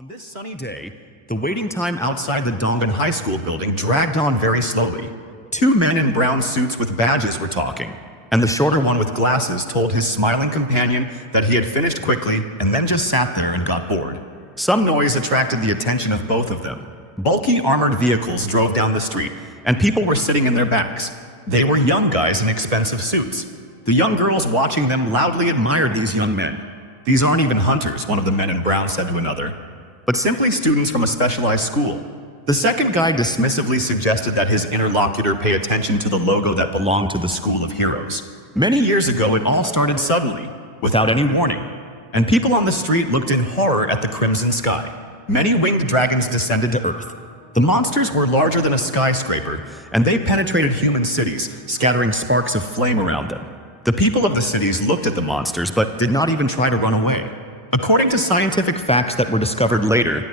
On this sunny day, the waiting time outside the Donggan High School building dragged on very slowly. Two men in brown suits with badges were talking, and the shorter one with glasses told his smiling companion that he had finished quickly and then just sat there and got bored. Some noise attracted the attention of both of them. Bulky armored vehicles drove down the street, and people were sitting in their backs. They were young guys in expensive suits. The young girls watching them loudly admired these young men. "These aren't even hunters," one of the men in brown said to another, "but simply students from a specialized school." The second guy dismissively suggested that his interlocutor pay attention to the logo that belonged to the School of Heroes. Many years ago, it all started suddenly, without any warning, and people on the street looked in horror at the crimson sky. Many winged dragons descended to Earth. The monsters were larger than a skyscraper, and they penetrated human cities, scattering sparks of flame around them. The people of the cities looked at the monsters, but did not even try to run away. According to scientific facts that were discovered later,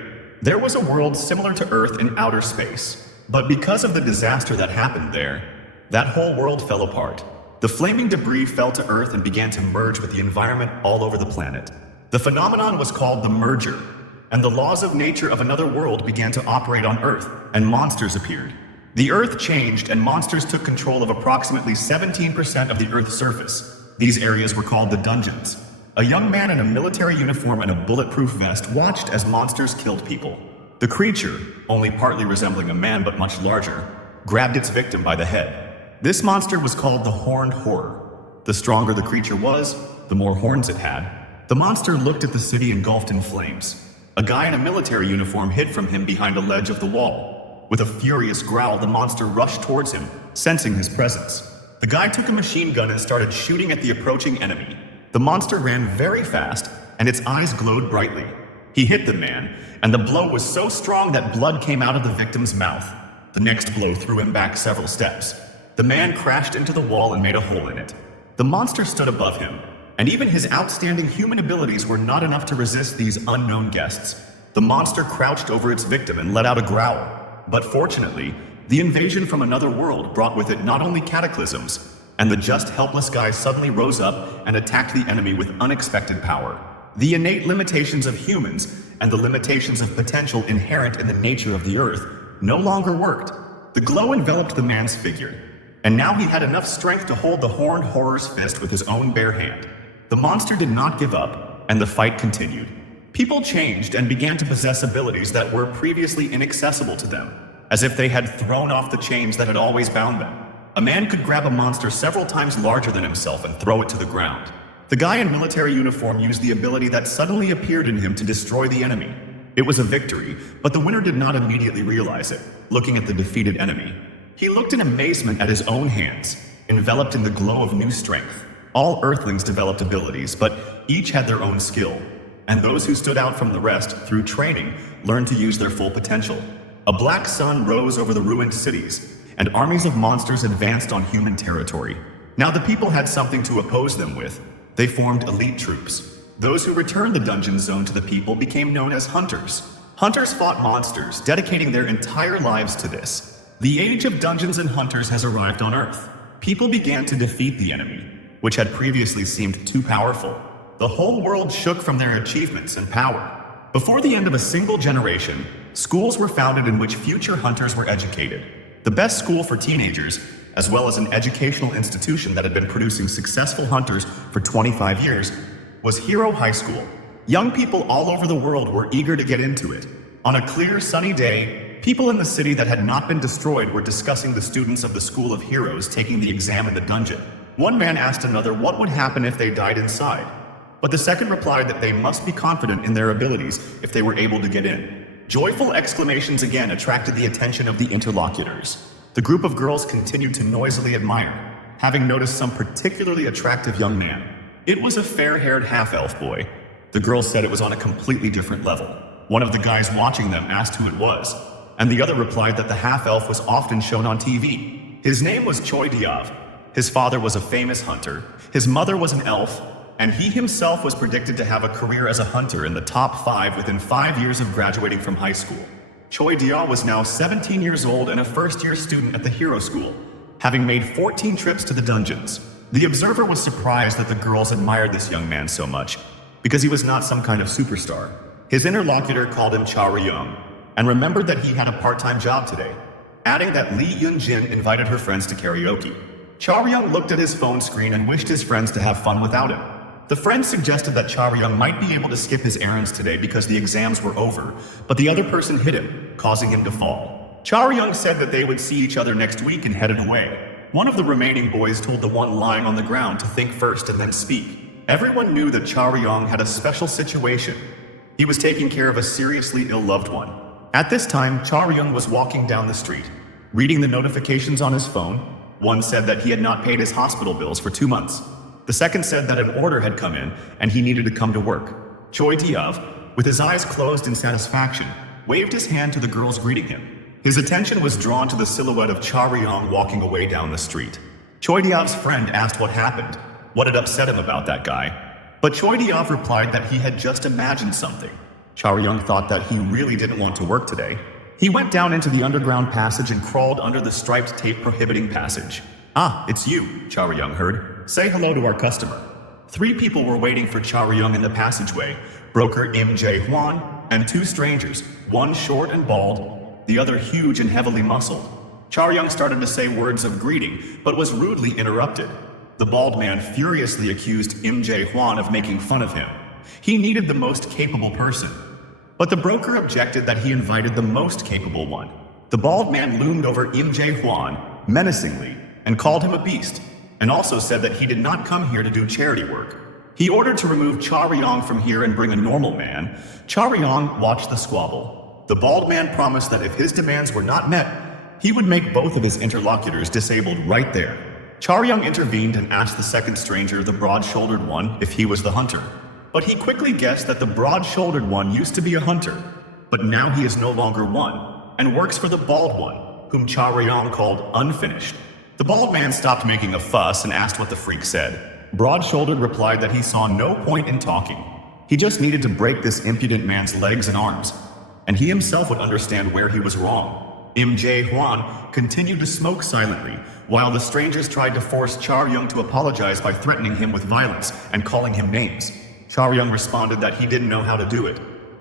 there was a world similar to Earth in outer space. But because of the disaster that happened there, that whole world fell apart. The flaming debris fell to Earth and began to merge with the environment all over the planet. The phenomenon was called the merger, and the laws of nature of another world began to operate on Earth, and monsters appeared. The Earth changed, and monsters took control of approximately 17% of the Earth's surface. These areas were called the dungeons. A young man in a military uniform and a bulletproof vest watched as monsters killed people. The creature, only partly resembling a man but much larger, grabbed its victim by the head. This monster was called the Horned Horror. The stronger the creature was, the more horns it had. The monster looked at the city engulfed in flames. A guy in a military uniform hid from him behind a ledge of the wall. With a furious growl, the monster rushed towards him, sensing his presence. The guy took a machine gun and started shooting at the approaching enemy. The monster ran very fast, and its eyes glowed brightly. He hit the man, and the blow was so strong that blood came out of the victim's mouth. The next blow threw him back several steps. The man crashed into the wall and made a hole in it. The monster stood above him, and even his outstanding human abilities were not enough to resist these unknown guests. The monster crouched over its victim and let out a growl. But fortunately, the invasion from another world brought with it not only cataclysms, and the just helpless guy suddenly rose up and attacked the enemy with unexpected power. The innate limitations of humans and the limitations of potential inherent in the nature of the Earth no longer worked. The glow enveloped the man's figure, and now he had enough strength to hold the Horned Horror's fist with his own bare hand. The monster did not give up, and the fight continued. People changed and began to possess abilities that were previously inaccessible to them, as if they had thrown off the chains that had always bound them. A man could grab a monster several times larger than himself and throw it to the ground. The guy in military uniform used the ability that suddenly appeared in him to destroy the enemy. It was a victory, but the winner did not immediately realize it, looking at the defeated enemy. He looked in amazement at his own hands, enveloped in the glow of new strength. All Earthlings developed abilities, but each had their own skill, and those who stood out from the rest through training learned to use their full potential. A black sun rose over the ruined cities, and armies of monsters advanced on human territory. Now the people had something to oppose them with. They formed elite troops. Those who returned the dungeon zone to the people became known as hunters. Hunters fought monsters, dedicating their entire lives to this. The age of dungeons and hunters has arrived on Earth. People began to defeat the enemy, which had previously seemed too powerful. The whole world shook from their achievements and power. Before the end of a single generation, schools were founded in which future hunters were educated. The best school for teenagers, as well as an educational institution that had been producing successful hunters for 25 years, was Hero High School. Young people all over the world were eager to get into it. On a clear, sunny day, people in the city that had not been destroyed were discussing the students of the School of Heroes taking the exam in the dungeon. One man asked another what would happen if they died inside, but the second replied that they must be confident in their abilities if they were able to get in. Joyful exclamations again attracted the attention of the interlocutors. The group of girls continued to noisily admire, having noticed some particularly attractive young man. It was a fair-haired half-elf boy. The girls said it was on a completely different level. One of the guys watching them asked who it was, and the other replied that the half-elf was often shown on TV. His name was Choi Diav. His father was a famous hunter, his mother was an elf, and he himself was predicted to have a career as a hunter in the top 5 within 5 years of graduating from high school. Choi Dia was now 17 years old and a first-year student at the Hero School, having made 14 trips to the dungeons. The observer was surprised that the girls admired this young man so much, because he was not some kind of superstar. His interlocutor called him Yoo Jaryong and remembered that he had a part-time job today, adding that Lee Yun-jin invited her friends to karaoke. Yoo Jaryong looked at his phone screen and wished his friends to have fun without him. The friend suggested that Yoo Jaryong might be able to skip his errands today because the exams were over, but the other person hit him, causing him to fall. Yoo Jaryong said that they would see each other next week and headed away. One of the remaining boys told the one lying on the ground to think first and then speak. Everyone knew that Yoo Jaryong had a special situation. He was taking care of a seriously ill loved one. At this time, Yoo Jaryong was walking down the street, reading the notifications on his phone. One said that he had not paid his hospital bills for 2 months. The second said that an order had come in and he needed to come to work. Choi Tae-yeov, with his eyes closed in satisfaction, waved his hand to the girls greeting him. His attention was drawn to the silhouette of Yoo Jaryong walking away down the street. Choi Tae-yeov's friend asked what happened, what had upset him about that guy. But Choi Tae-yeov replied that he had just imagined something. Yoo Jaryong thought that he really didn't want to work today. He went down into the underground passage and crawled under the striped tape prohibiting passage. "Ah, it's you," Yoo Jaryong heard. "Say hello to our customer." 3 people were waiting for Yoo Jaryong in the passageway, broker Im Jae-hwan, and 2 strangers, one short and bald, the other huge and heavily muscled. Yoo Jaryong started to say words of greeting, but was rudely interrupted. The bald man furiously accused Im Jae-hwan of making fun of him. He needed the most capable person. But the broker objected that he invited the most capable one. The bald man loomed over Im Jae-hwan menacingly and called him a beast, and also said that he did not come here to do charity work. He ordered to remove Yoo Jaryong from here and bring a normal man. Yoo Jaryong watched the squabble. The bald man promised that if his demands were not met, he would make both of his interlocutors disabled right there. Yoo Jaryong intervened and asked the second stranger, the broad-shouldered one, if he was the hunter. But he quickly guessed that the broad-shouldered one used to be a hunter, but now he is no longer one, and works for the bald one, whom Yoo Jaryong called unfinished. The bald man stopped making a fuss and asked what the freak said. Broad-shouldered replied that he saw no point in talking. He just needed to break this impudent man's legs and arms, and he himself would understand where he was wrong. Im Jae-hwan continued to smoke silently, while the strangers tried to force Yoo Jaryong to apologize by threatening him with violence and calling him names. Yoo Jaryong responded that he didn't know how to do it.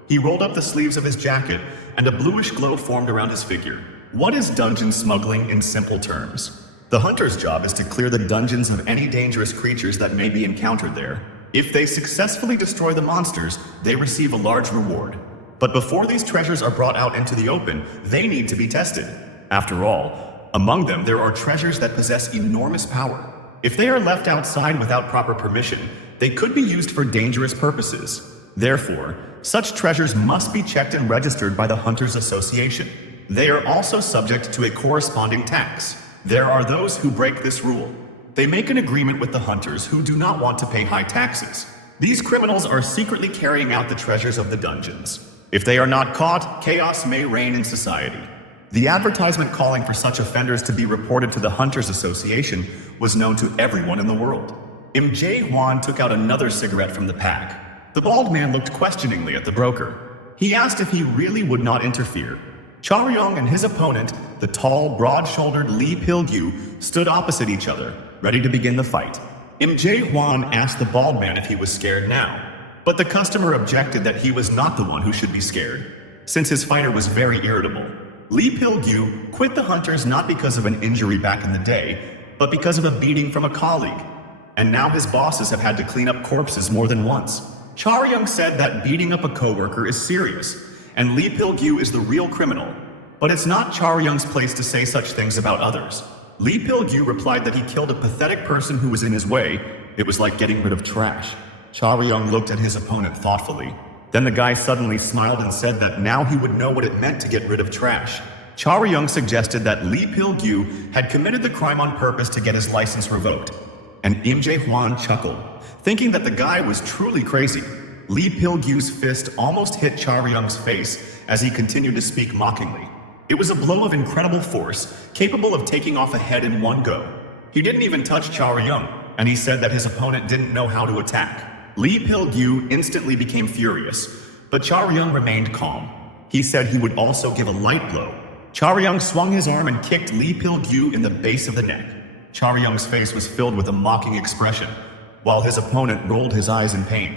He rolled up the sleeves of his jacket, and a bluish glow formed around his figure. What is dungeon smuggling in simple terms? The hunter's job is to clear the dungeons of any dangerous creatures that may be encountered there. If they successfully destroy the monsters, they receive a large reward. But before these treasures are brought out into the open, they need to be tested. After all, among them there are treasures that possess enormous power. If they are left outside without proper permission, they could be used for dangerous purposes. Therefore, such treasures must be checked and registered by the Hunters Association. They are also subject to a corresponding tax. There are those who break this rule. They make an agreement with the hunters who do not want to pay high taxes. These criminals are secretly carrying out the treasures of the dungeons. If they are not caught, chaos may reign in society. The advertisement calling for such offenders to be reported to the Hunters Association was known to everyone in the world. Im Jae-hwan took out another cigarette from the pack. The bald man looked questioningly at the broker. He asked if he really would not interfere. Yoo Jaryong and his opponent, the tall, broad-shouldered Lee Pil-gyu, stood opposite each other, ready to begin the fight. Im Jae-hwan asked the bald man if he was scared now, but the customer objected that he was not the one who should be scared, since his fighter was very irritable. Lee Pil-gyu quit the hunters not because of an injury back in the day, but because of a beating from a colleague, and now his bosses have had to clean up corpses more than once. Yoo Jaryong said that beating up a coworker is serious, and Lee Pil-gyu is the real criminal, but it's not Yoo Jaryong's place to say such things about others. Lee Pil-gyu replied that he killed a pathetic person who was in his way. It was like getting rid of trash. Yoo Jaryong looked at his opponent thoughtfully. Then the guy suddenly smiled and said that now he would know what it meant to get rid of trash. Yoo Jaryong suggested that Lee Pil-gyu had committed the crime on purpose to get his license revoked, and Im Jae-hwan chuckled, thinking that the guy was truly crazy. Lee Pil-gyu's fist almost hit Yoo Jaryong's face as he continued to speak mockingly. It was a blow of incredible force, capable of taking off a head in one go. He didn't even touch Yoo Jaryong, and he said that his opponent didn't know how to attack. Lee Pil-gyu instantly became furious, but Yoo Jaryong remained calm. He said he would also give a light blow. Yoo Jaryong swung his arm and kicked Lee Pil-gyu in the base of the neck. Yoo Jaryong's face was filled with a mocking expression, while his opponent rolled his eyes in pain.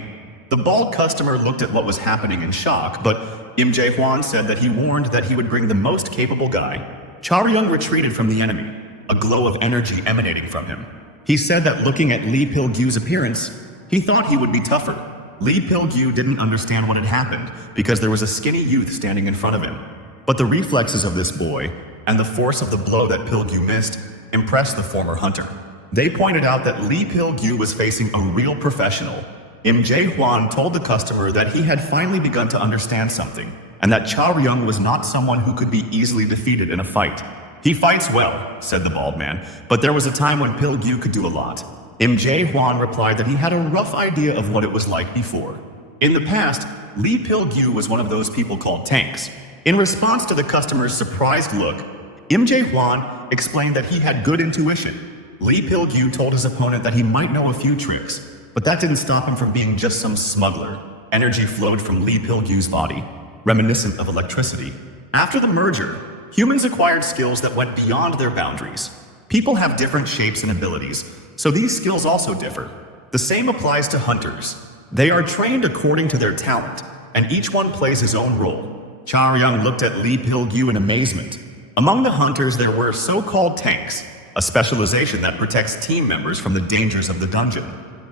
The bald customer looked at what was happening in shock, but Im Jae-hwan said that he warned that he would bring the most capable guy. Cha Ryung retreated from the enemy, a glow of energy emanating from him. He said that looking at Lee Pil-gyu's appearance, he thought he would be tougher. Lee Pil-gyu didn't understand what had happened because there was a skinny youth standing in front of him. But the reflexes of this boy and the force of the blow that Pil-gyu missed impressed the former hunter. They pointed out that Lee Pil-gyu was facing a real professional. Im Jae-hwan told the customer that he had finally begun to understand something, and that Cha Ryung was not someone who could be easily defeated in a fight. He fights well, said the bald man, but there was a time when Pil-gyu could do a lot. Im Jae-hwan replied that he had a rough idea of what it was like before. In the past, Lee Pil-gyu was one of those people called tanks. In response to the customer's surprised look, Im Jae-hwan explained that he had good intuition. Lee Pil-gyu told his opponent that he might know a few tricks, but that didn't stop him from being just some smuggler. Energy flowed from Lee Pil-gyu's body, reminiscent of electricity. After the merger, humans acquired skills that went beyond their boundaries. People have different shapes and abilities, so these skills also differ. The same applies to hunters. They are trained according to their talent, and each one plays his own role. Cha Ryung looked at Lee Pil-gyu in amazement. Among the hunters there were so-called tanks, a specialization that protects team members from the dangers of the dungeon.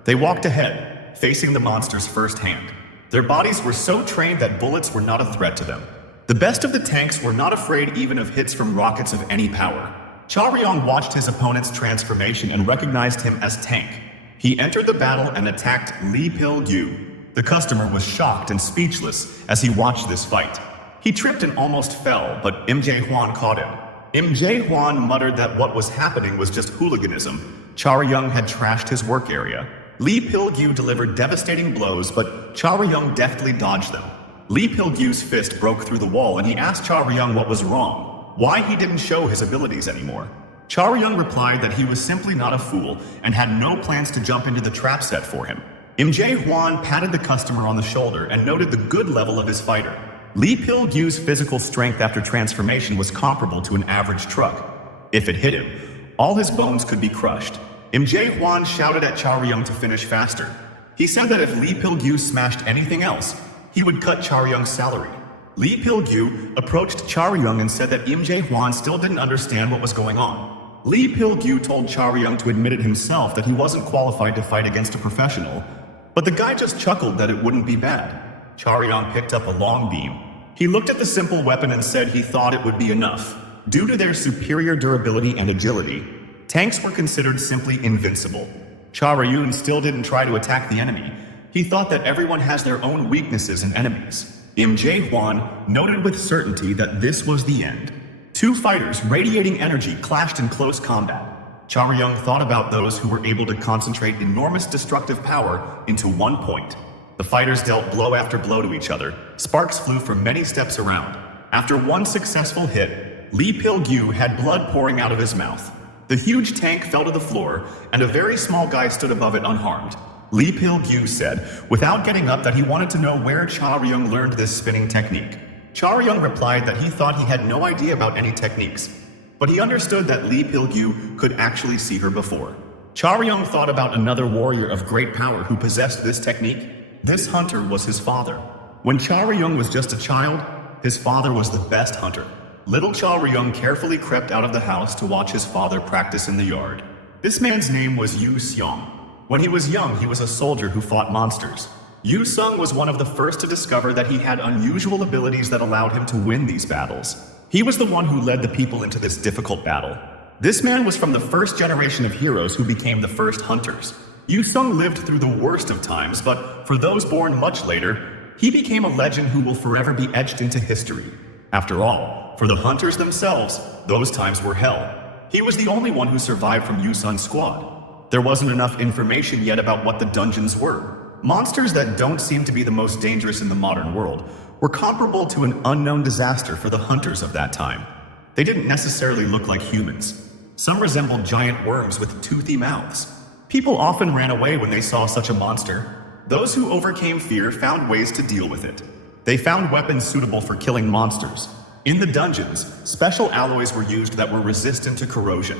They walked ahead, facing the monsters firsthand. Their bodies were so trained that bullets were not a threat to them. The best of the tanks were not afraid even of hits from rockets of any power. Cha Ryung watched his opponent's transformation and recognized him as Tank. He entered the battle and attacked Lee Pil-gyu. The customer was shocked and speechless as he watched this fight. He tripped and almost fell, but Im Jae-hwan caught him. Im Jae-hwan muttered that what was happening was just hooliganism. Cha Ryung had trashed his work area. Lee Pil-gyu delivered devastating blows, but Cha Ryung deftly dodged them. Lee Pil-gyu's fist broke through the wall and he asked Cha Ryung what was wrong, why he didn't show his abilities anymore. Cha Ryung replied that he was simply not a fool and had no plans to jump into the trap set for him. Im Jae-hwan patted the customer on the shoulder and noted the good level of his fighter. Lee Pil-gyu's physical strength after transformation was comparable to an average truck. If it hit him, all his bones could be crushed. Im Jae-hwan shouted at Cha Ryung to finish faster. He said that if Lee Pil-gyu smashed anything else, he would cut Cha Ryung's salary. Lee Pil-gyu approached Cha Ryung and said that Im Jae-hwan still didn't understand what was going on. Lee Pil-gyu told Cha Ryung to admit it himself that he wasn't qualified to fight against a professional, but the guy just chuckled that it wouldn't be bad. Cha Ryung picked up a long beam. He looked at the simple weapon and said he thought it would be enough. Due to their superior durability and agility, tanks were considered simply invincible. Cha Ryung still didn't try to attack the enemy. He thought that everyone has their own weaknesses and enemies. Im Jae-hwan noted with certainty that this was the end. Two fighters radiating energy clashed in close combat. Cha Ryung thought about those who were able to concentrate enormous destructive power into one point. The fighters dealt blow after blow to each other. Sparks flew for many steps around. After one successful hit, Lee Pil-gyu had blood pouring out of his mouth. The huge tank fell to the floor, and a very small guy stood above it unharmed. Lee Pil-gyu said, without getting up, that he wanted to know where Cha Ryung learned this spinning technique. Cha Ryung replied that he thought he had no idea about any techniques, but he understood that Lee Pil-gyu could actually see her before. Cha Ryung thought about another warrior of great power who possessed this technique. This hunter was his father. When Cha Ryung was just a child, his father was the best hunter. Little Cha Ryung carefully crept out of the house to watch his father practice in the yard. This man's name was Yoo Jaryong. When he was young, he was a soldier who fought monsters. Yoo Jaryong was one of the first to discover that he had unusual abilities that allowed him to win these battles. He was the one who led the people into this difficult battle. This man was from the first generation of heroes who became the first hunters. Yoo Jaryong lived through the worst of times, but for those born much later, he became a legend who will forever be etched into history. After all, for the hunters themselves, those times were hell. He was the only one who survived from Yoo Jaryong's squad. There wasn't enough information yet about what the dungeons were. Monsters that don't seem to be the most dangerous in the modern world were comparable to an unknown disaster for the hunters of that time. They didn't necessarily look like humans. Some resembled giant worms with toothy mouths. People often ran away when they saw such a monster. Those who overcame fear found ways to deal with it. They found weapons suitable for killing monsters. In the dungeons, special alloys were used that were resistant to corrosion.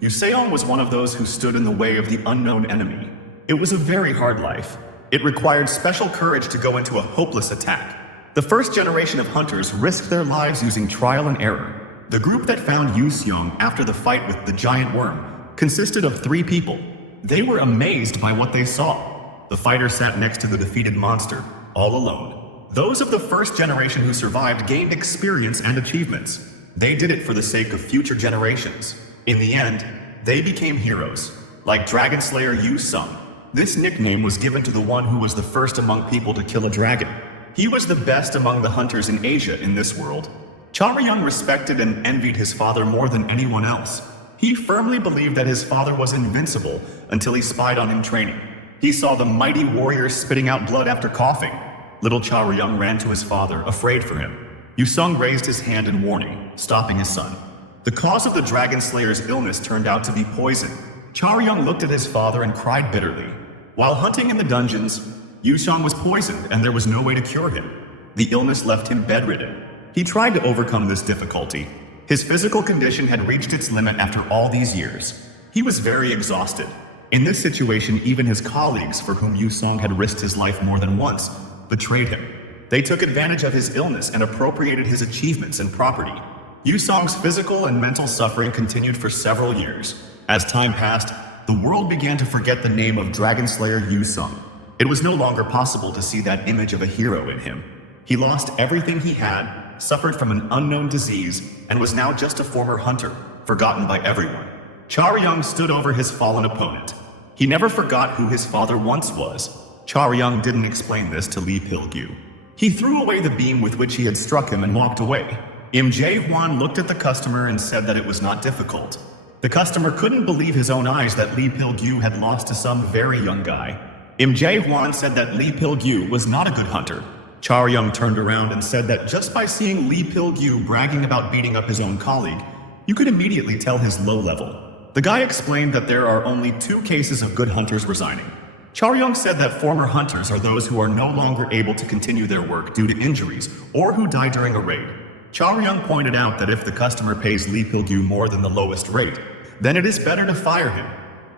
Yoo Jaryong was one of those who stood in the way of the unknown enemy. It was a very hard life. It required special courage to go into a hopeless attack. The first generation of hunters risked their lives using trial and error. The group that found Yoo Jaryong after the fight with the giant worm consisted of 3 people. They were amazed by what they saw. The fighter sat next to the defeated monster, all alone. Those of the first generation who survived gained experience and achievements. They did it for the sake of future generations. In the end, they became heroes, like Dragon Slayer Yoo Jaryong. This nickname was given to the one who was the first among people to kill a dragon. He was the best among the hunters in Asia in this world. Jaryong respected and envied his father more than anyone else. He firmly believed that his father was invincible until he spied on him training. He saw the mighty warrior spitting out blood after coughing. Little Jaryong ran to his father, afraid for him. Yoo Jaryong raised his hand in warning, stopping his son. The cause of the Dragon Slayer's illness turned out to be poison. Jaryong looked at his father and cried bitterly. While hunting in the dungeons, Yoo Jaryong was poisoned and there was no way to cure him. The illness left him bedridden. He tried to overcome this difficulty. His physical condition had reached its limit after all these years. He was very exhausted. In this situation, even his colleagues, for whom Yoo Jaryong had risked his life more than once, betrayed him. They took advantage of his illness and appropriated his achievements and property. Yoo Jaryong's physical and mental suffering continued for several years. As time passed, the world began to forget the name of Dragon Slayer Yoo Jaryong. It was no longer possible to see that image of a hero in him. He lost everything he had, suffered from an unknown disease, and was now just a former hunter, forgotten by everyone. Jaryong stood over his fallen opponent. He never forgot who his father once was. Jaryong didn't explain this to Lee Pil-gyu. He threw away the beam with which he had struck him and walked away. Im Jae-hwan looked at the customer and said that it was not difficult. The customer couldn't believe his own eyes that Lee Pil-gyu had lost to some very young guy. Im Jae-hwan said that Lee Pil-gyu was not a good hunter. Jaryong turned around and said that just by seeing Lee Pil-gyu bragging about beating up his own colleague, you could immediately tell his low level. The guy explained that there are only 2 cases of good hunters resigning. Jaryong said that former hunters are those who are no longer able to continue their work due to injuries or who die during a raid. Jaryong pointed out that if the customer pays Lee Pil-gyu more than the lowest rate, then it is better to fire him.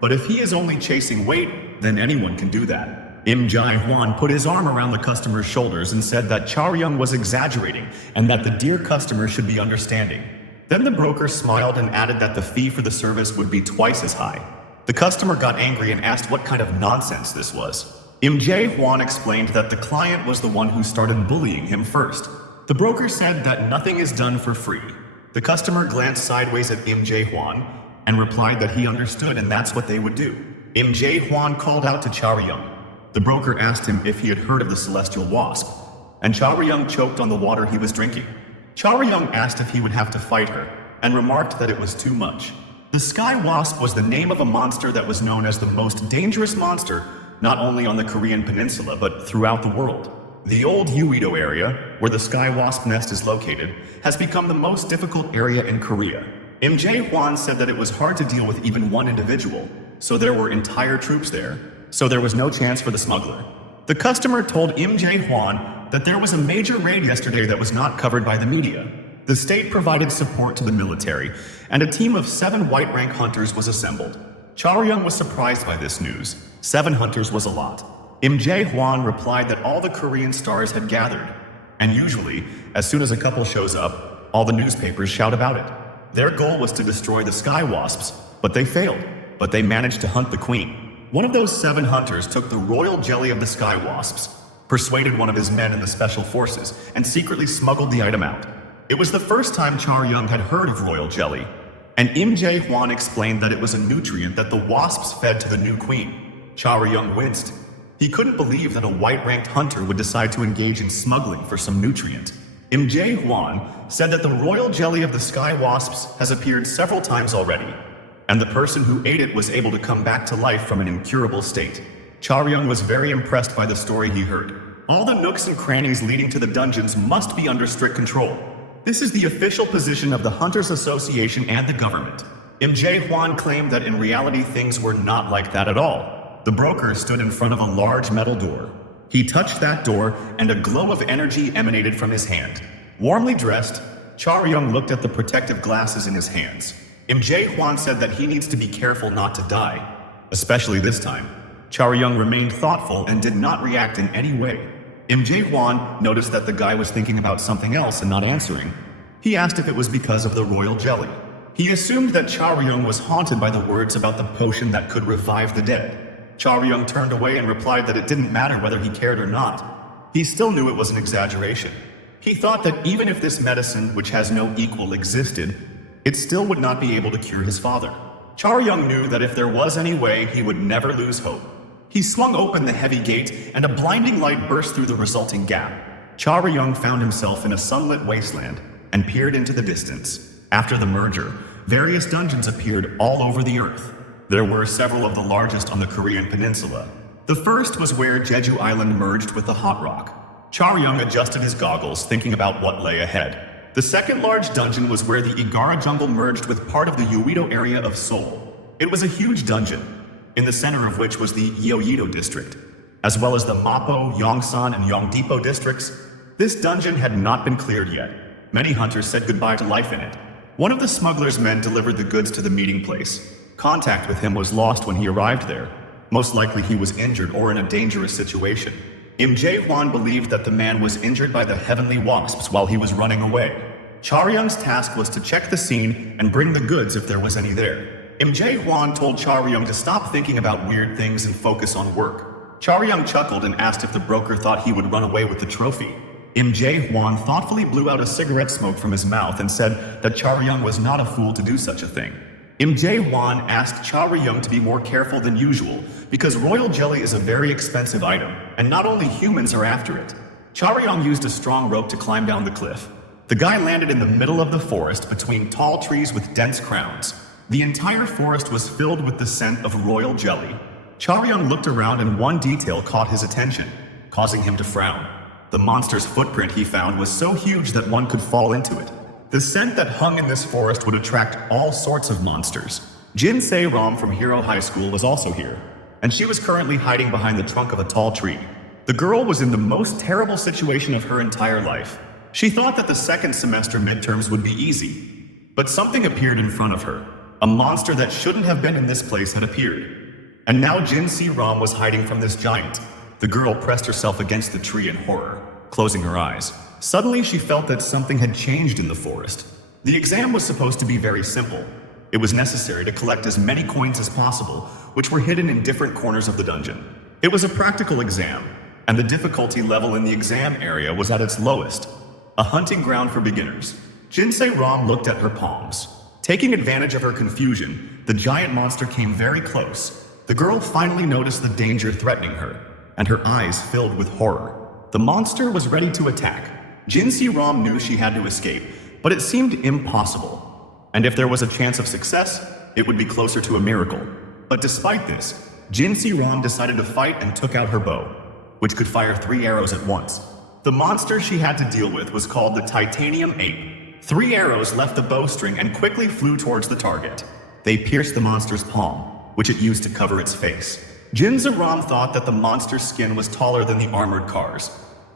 But if he is only chasing weight, then anyone can do that. Im Jae-hwan put his arm around the customer's shoulders and said that Jaryong was exaggerating and that the dear customer should be understanding. Then the broker smiled and added that the fee for the service would be twice as high. The customer got angry and asked what kind of nonsense this was. Im Jae-hwan explained that the client was the one who started bullying him first. The broker said that nothing is done for free. The customer glanced sideways at Im Jae-hwan and replied that he understood and that's what they would do. Im Jae-hwan called out to Jaryong. The broker asked him if he had heard of the celestial wasp, and Jaryong choked on the water he was drinking. Jaryong asked if he would have to fight her, and remarked that it was too much. The sky wasp was the name of a monster that was known as the most dangerous monster, not only on the Korean peninsula, but throughout the world. The old Uido area, where the sky wasp nest is located, has become the most difficult area in Korea. Im Jae-hwan said that it was hard to deal with even one individual, so there were entire troops there. So there was no chance for the smuggler. The customer told Im Jae-hwan that there was a major raid yesterday that was not covered by the media. The state provided support to the military, and a team of 7 white-rank hunters was assembled. Jaryong was surprised by this news. 7 hunters was a lot. Im Jae-hwan replied that all the Korean stars had gathered, and usually, as soon as a couple shows up, all the newspapers shout about it. Their goal was to destroy the sky wasps, but they failed. But they managed to hunt the queen. One of those 7 hunters took the royal jelly of the sky wasps, persuaded one of his men in the special forces, and secretly smuggled the item out. It was the first time Jaryong had heard of royal jelly, and Im Jae-hwan explained that it was a nutrient that the wasps fed to the new queen. Jaryong winced. He couldn't believe that a white-ranked hunter would decide to engage in smuggling for some nutrient. Im Jae-hwan said that the royal jelly of the sky wasps has appeared several times already, and the person who ate it was able to come back to life from an incurable state. Jaryong was very impressed by the story he heard. All the nooks and crannies leading to the dungeons must be under strict control. This is the official position of the Hunters Association and the government. Im Jae-hwan claimed that in reality things were not like that at all. The broker stood in front of a large metal door. He touched that door and a glow of energy emanated from his hand. Warmly dressed, Jaryong looked at the protective glasses in his hands. Im Jae-hwan said that he needs to be careful not to die, especially this time. Jaryong remained thoughtful and did not react in any way. Jae-hwan noticed that the guy was thinking about something else and not answering. He asked if it was because of the royal jelly. He assumed that Jaryong was haunted by the words about the potion that could revive the dead. Jaryong turned away and replied that it didn't matter whether he cared or not. He still knew it was an exaggeration. He thought that even if this medicine, which has no equal, existed, it still would not be able to cure his father. Jaryong knew that if there was any way, he would never lose hope. He swung open the heavy gate, and a blinding light burst through the resulting gap. Jaryong found himself in a sunlit wasteland and peered into the distance. After the merger, various dungeons appeared all over the earth. There were several of the largest on the Korean peninsula. The first was where Jeju Island merged with the Hot Rock. Jaryong adjusted his goggles, thinking about what lay ahead. The second large dungeon was where the Igara jungle merged with part of the Uedo area of Seoul. It was a huge dungeon, in the center of which was the Yeouido district, as well as the Mapo, Yongsan, and Yongdepo districts. This dungeon had not been cleared yet. Many hunters said goodbye to life in it. One of the smuggler's men delivered the goods to the meeting place. Contact with him was lost when he arrived there. Most likely he was injured or in a dangerous situation. Jae-hwan believed that the man was injured by the heavenly wasps while he was running away. Jaryong's task was to check the scene and bring the goods if there was any there. Jae-hwan told Jaryong to stop thinking about weird things and focus on work. Jaryong chuckled and asked if the broker thought he would run away with the trophy. Jae-hwan thoughtfully blew out a cigarette smoke from his mouth and said that Jaryong was not a fool to do such a thing. Jae-hwan asked Jaryong to be more careful than usual because royal jelly is a very expensive item, and not only humans are after it. Jaryong used a strong rope to climb down the cliff. The guy landed in the middle of the forest between tall trees with dense crowns. The entire forest was filled with the scent of royal jelly. Jaryong looked around and one detail caught his attention, causing him to frown. The monster's footprint he found was so huge that one could fall into it. The scent that hung in this forest would attract all sorts of monsters. Jin Se-ram from Hero High School was also here, and she was currently hiding behind the trunk of a tall tree. The girl was in the most terrible situation of her entire life. She thought that the second semester midterms would be easy, but something appeared in front of her. A monster that shouldn't have been in this place had appeared. And now Jin Se-ram was hiding from this giant. The girl pressed herself against the tree in horror, closing her eyes. Suddenly, she felt that something had changed in the forest. The exam was supposed to be very simple. It was necessary to collect as many coins as possible, which were hidden in different corners of the dungeon. It was a practical exam, and the difficulty level in the exam area was at its lowest. A hunting ground for beginners. Jin Se-ram looked at her palms. Taking advantage of her confusion, the giant monster came very close. The girl finally noticed the danger threatening her, and her eyes filled with horror. The monster was ready to attack. Jin Se-ram knew she had to escape, but it seemed impossible. And if there was a chance of success, it would be closer to a miracle. But despite this, Jin Se-ram decided to fight and took out her bow, which could fire 3 arrows at once. The monster she had to deal with was called the Titanium Ape. 3 arrows left the bowstring and quickly flew towards the target. They pierced the monster's palm, which it used to cover its face. Jin Se-ram thought that the monster's skin was taller than the armored cars.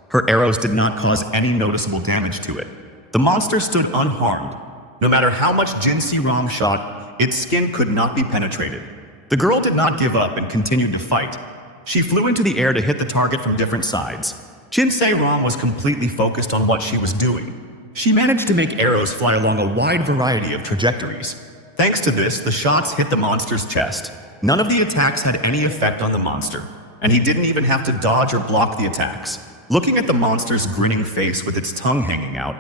Her arrows did not cause any noticeable damage to it. The monster stood unharmed. No matter how much Jin Se-ram shot, its skin could not be penetrated. The girl did not give up and continued to fight. She flew into the air to hit the target from different sides. Jin Se-ram was completely focused on what she was doing. She managed to make arrows fly along a wide variety of trajectories. Thanks to this, the shots hit the monster's chest. None of the attacks had any effect on the monster, and he didn't even have to dodge or block the attacks. Looking at the monster's grinning face with its tongue hanging out,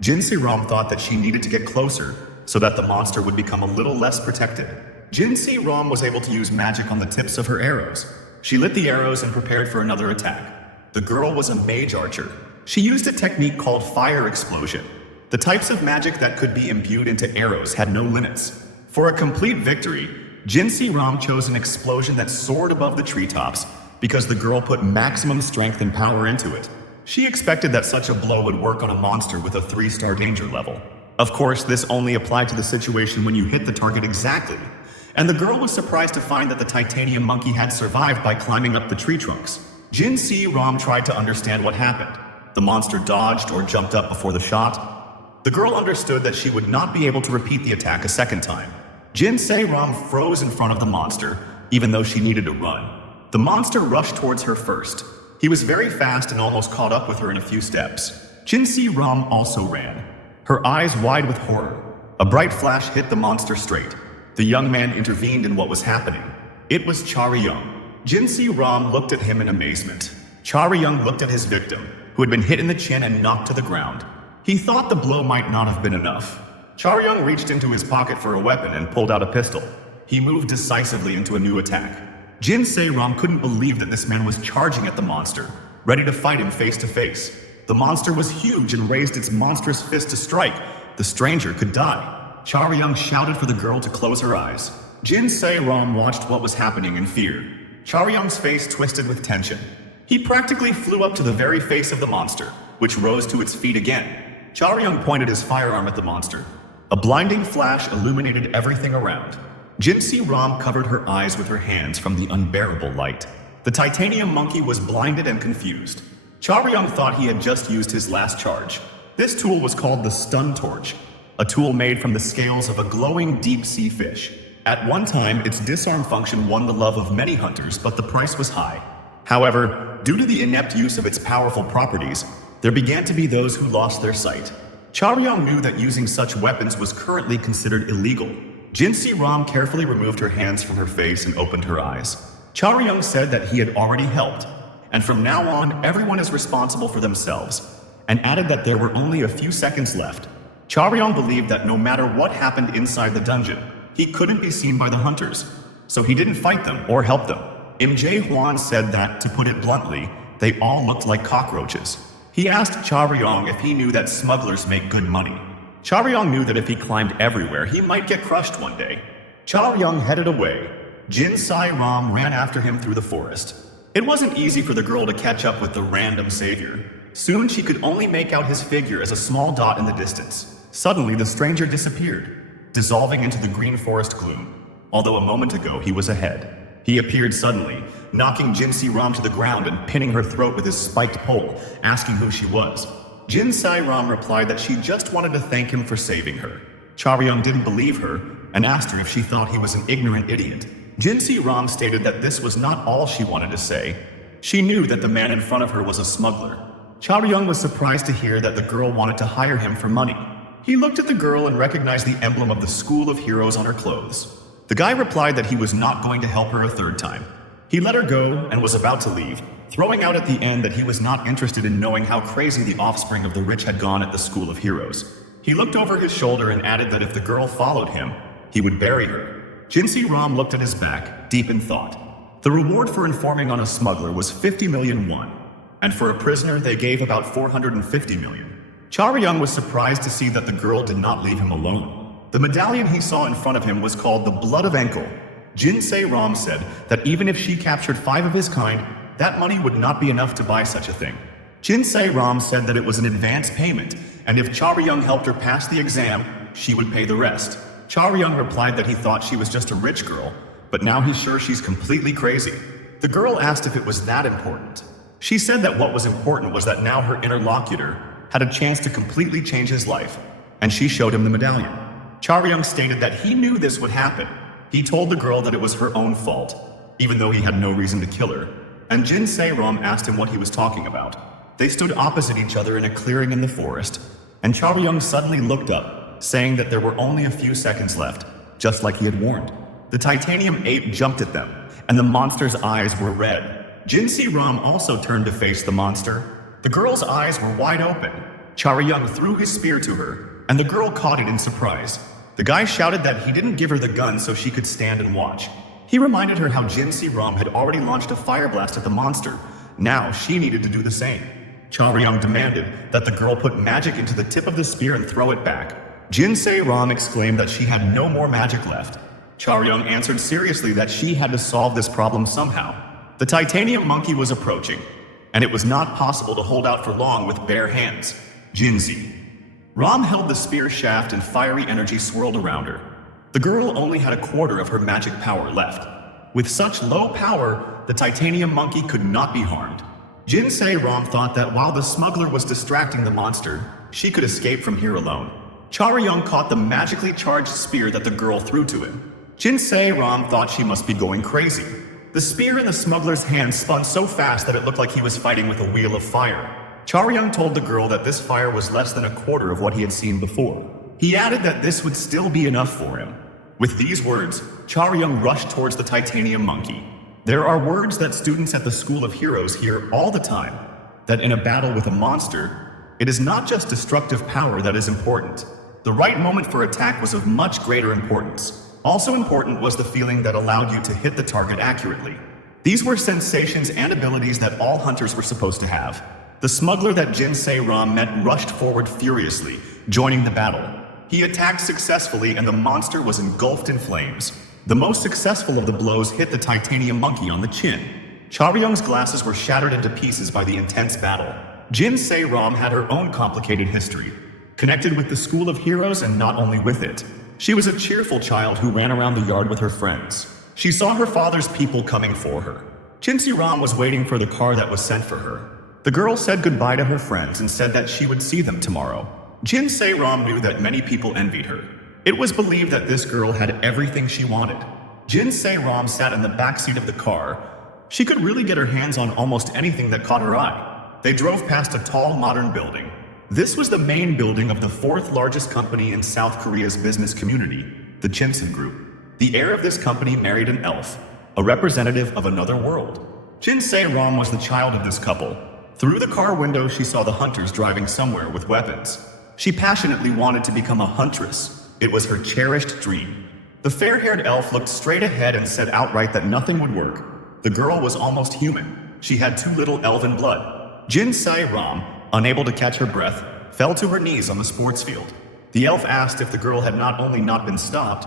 Jin Se-ram thought that she needed to get closer so that the monster would become a little less protected. Jin Se-ram was able to use magic on the tips of her arrows. She lit the arrows and prepared for another attack. The girl was a mage archer. She used a technique called fire explosion. The types of magic that could be imbued into arrows had no limits. For a complete victory, Jin Se-ram chose an explosion that soared above the treetops because the girl put maximum strength and power into it. She expected that such a blow would work on a monster with a 3-star danger level. Of course, this only applied to the situation when you hit the target exactly, and the girl was surprised to find that the titanium monkey had survived by climbing up the tree trunks. Jin Se-ram tried to understand what happened. The monster dodged or jumped up before the shot. The girl understood that she would not be able to repeat the attack a second time. Jin Se-ram froze in front of the monster, even though she needed to run. The monster rushed towards her first. He was very fast and almost caught up with her in a few steps. Jin Ram also ran, her eyes wide with horror. A bright flash hit the monster straight. The young man intervened in what was happening. It was Yoo Jaryong. Jin Ram looked at him in amazement. Yoo Jaryong looked at his victim, who had been hit in the chin and knocked to the ground. He thought the blow might not have been enough. Yoo Jaryong reached into his pocket for a weapon and pulled out a pistol. He moved decisively into a new attack. Jin Ram couldn't believe that this man was charging at the monster, ready to fight him face to face. The monster was huge and raised its monstrous fist to strike. The stranger could die. Yoo Jaryong shouted for the girl to close her eyes. Jin Ram watched what was happening in fear. Yoo Jaryong's face twisted with tension. He practically flew up to the very face of the monster, which rose to its feet again. Yoo Jaryong pointed his firearm at the monster. A blinding flash illuminated everything around. Jin Ram covered her eyes with her hands from the unbearable light. The titanium monkey was blinded and confused. Yoo Jaryong thought he had just used his last charge. This tool was called the stun torch, a tool made from the scales of a glowing deep-sea fish. At one time, its disarm function won the love of many hunters, but the price was high. However, due to the inept use of its powerful properties, there began to be those who lost their sight. Yoo Jaryong knew that using such weapons was currently considered illegal. Jin Ram carefully removed her hands from her face and opened her eyes. Yoo Jaryong said that he had already helped, and from now on, everyone is responsible for themselves, and added that there were only a few seconds left. Yoo Jaryong believed that no matter what happened inside the dungeon, he couldn't be seen by the hunters, so he didn't fight them or help them. Huan said that, to put it bluntly, they all looked like cockroaches. He asked Yoo Jaryong if he knew that smugglers make good money. Yoo Jaryong knew that if he climbed everywhere, he might get crushed one day. Yoo Jaryong headed away. Jin Ram ran after him through the forest. It wasn't easy for the girl to catch up with the random savior. Soon she could only make out his figure as a small dot in the distance. Suddenly the stranger disappeared, dissolving into the green forest gloom. Although a moment ago he was ahead. He appeared suddenly, knocking Jin Ram to the ground and pinning her throat with his spiked pole, asking who she was. Jin Ram replied that she just wanted to thank him for saving her. Yoo Jaryong didn't believe her and asked her if she thought he was an ignorant idiot. Jin Ram stated that this was not all she wanted to say. She knew that the man in front of her was a smuggler. Yoo Jaryong was surprised to hear that the girl wanted to hire him for money. He looked at the girl and recognized the emblem of the School of Heroes on her clothes. The guy replied that he was not going to help her a third time. He let her go and was about to leave, throwing out at the end that he was not interested in knowing how crazy the offspring of the rich had gone at the School of Heroes. He looked over his shoulder and added that if the girl followed him, he would bury her. Jin Ram looked at his back, deep in thought. The reward for informing on a smuggler was 50 million won, and for a prisoner they gave about 450 million. Yoo Jaryong was surprised to see that the girl did not leave him alone. The medallion he saw in front of him was called the Blood of Enkel. Jin Ram said that even if she captured 5 of his kind, that money would not be enough to buy such a thing. Jin Ram said that it was an advance payment, and if Yoo Jaryong helped her pass the exam, she would pay the rest. Yoo Jaryong replied that he thought she was just a rich girl, but now he's sure she's completely crazy. The girl asked if it was that important. She said that what was important was that now her interlocutor had a chance to completely change his life, and she showed him the medallion. Yoo Jaryong stated that he knew this would happen. He told the girl that it was her own fault, even though he had no reason to kill her, and Jin Ram asked him what he was talking about. They stood opposite each other in a clearing in the forest, and Yoo Jaryong suddenly looked up, saying that there were only a few seconds left, just like he had warned. The titanium ape jumped at them, and the monster's eyes were red. Jin Ram also turned to face the monster. The girl's eyes were wide open. Yoo Jaryong threw his spear to her, and the girl caught it in surprise. The guy shouted that he didn't give her the gun so she could stand and watch. He reminded her how Jin Ram had already launched a fire blast at the monster. Now she needed to do the same. Yoo Jaryong demanded that the girl put magic into the tip of the spear and throw it back. Jin Ram exclaimed that she had no more magic left. Yoo Jaryong answered seriously that she had to solve this problem somehow. The titanium monkey was approaching, and it was not possible to hold out for long with bare hands. Jin Ram held the spear shaft and fiery energy swirled around her. The girl only had a quarter of her magic power left. With such low power, the titanium monkey could not be harmed. Jin Ram thought that while the smuggler was distracting the monster, she could escape from here alone. Yoo Jaryong caught the magically charged spear that the girl threw to him. Jin Ram thought she must be going crazy. The spear in the smuggler's hand spun so fast that it looked like he was fighting with a wheel of fire. Jaryong told the girl that this fire was less than a quarter of what he had seen before. He added that this would still be enough for him. With these words, Jaryong rushed towards the titanium monkey. There are words that students at the School of Heroes hear all the time, that in a battle with a monster, it is not just destructive power that is important. The right moment for attack was of much greater importance. Also important was the feeling that allowed you to hit the target accurately. These were sensations and abilities that all hunters were supposed to have. The smuggler that Jin Se-ram met rushed forward furiously, joining the battle. He attacked successfully and the monster was engulfed in flames. The most successful of the blows hit the titanium monkey on the chin. Jaryong's glasses were shattered into pieces by the intense battle. Jin Se-ram had her own complicated history, connected with the School of Heroes and not only with it. She was a cheerful child who ran around the yard with her friends. She saw her father's people coming for her. Jin Se-ram was waiting for the car that was sent for her. The girl said goodbye to her friends and said that she would see them tomorrow. Jin Se-ram knew that many people envied her. It was believed that this girl had everything she wanted. Jin Se-ram sat in the backseat of the car. She could really get her hands on almost anything that caught her eye. They drove past a tall, modern building. This was the main building of the fourth largest company in South Korea's business community, the Chinsen Group. The heir of this company married an elf, a representative of another world. Jin Se-ram was the child of this couple. Through the car window, she saw the hunters driving somewhere with weapons. She passionately wanted to become a huntress. It was her cherished dream. The fair-haired elf looked straight ahead and said outright that nothing would work. The girl was almost human. She had too little elven blood. Jin Se-ram, unable to catch her breath, fell to her knees on the sports field. The elf asked if the girl had not only not been stopped,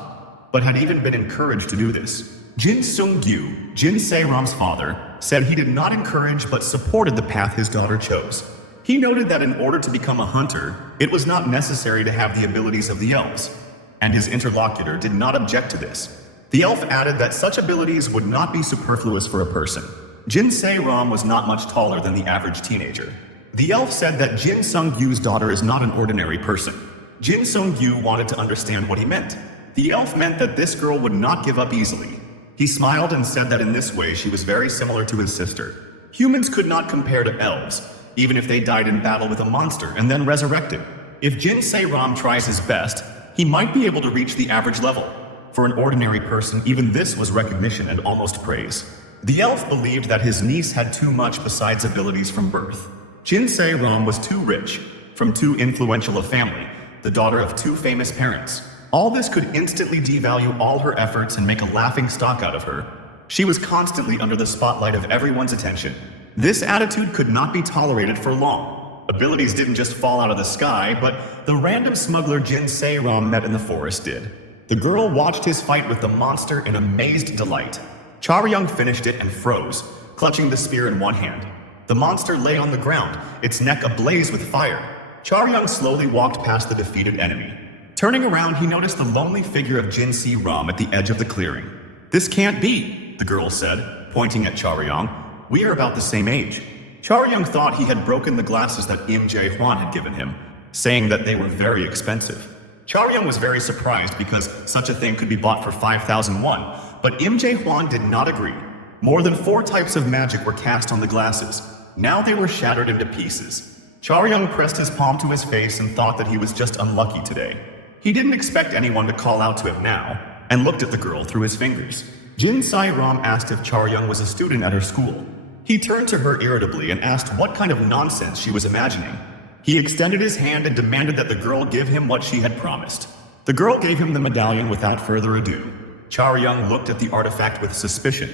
but had even been encouraged to do this. Jin Sung-gyu, Jin Se-ram's father, said he did not encourage but supported the path his daughter chose. He noted that in order to become a hunter, it was not necessary to have the abilities of the elves, and his interlocutor did not object to this. The elf added that such abilities would not be superfluous for a person. Jin Se-ram was not much taller than the average teenager. The elf said that Jin Sung-gyu's daughter is not an ordinary person. Jin Sung-gyu wanted to understand what he meant. The elf meant that this girl would not give up easily. He smiled and said that in this way she was very similar to his sister. Humans could not compare to elves, even if they died in battle with a monster and then resurrected. If Jin Se-ram tries his best, he might be able to reach the average level. For an ordinary person, even this was recognition and almost praise. The elf believed that his niece had too much besides abilities from birth. Jin Se-ram was too rich, from too influential a family, the daughter of two famous parents. All this could instantly devalue all her efforts and make a laughing stock out of her. She was constantly under the spotlight of everyone's attention. This attitude could not be tolerated for long. Abilities didn't just fall out of the sky, but the random smuggler Jin Se-ram met in the forest did. The girl watched his fight with the monster in amazed delight. Jaryong finished it and froze, clutching the spear in one hand. The monster lay on the ground, its neck ablaze with fire. Jaryong slowly walked past the defeated enemy. Turning around, he noticed the lonely figure of Jin Se-ram at the edge of the clearing. "This can't be," the girl said, pointing at Jaryong. "We are about the same age." Jaryong thought he had broken the glasses that Im Jae-hwan had given him, saying that they were very expensive. Jaryong was very surprised because such a thing could be bought for 5,000 won, but Im Jae-hwan did not agree. More than 4 types of magic were cast on the glasses. Now they were shattered into pieces. Jaryong pressed his palm to his face and thought that he was just unlucky today. He didn't expect anyone to call out to him now, and looked at the girl through his fingers. Jin Se-ram asked if Jaryong was a student at her school. He turned to her irritably and asked what kind of nonsense she was imagining. He extended his hand and demanded that the girl give him what she had promised. The girl gave him the medallion without further ado. Jaryong looked at the artifact with suspicion,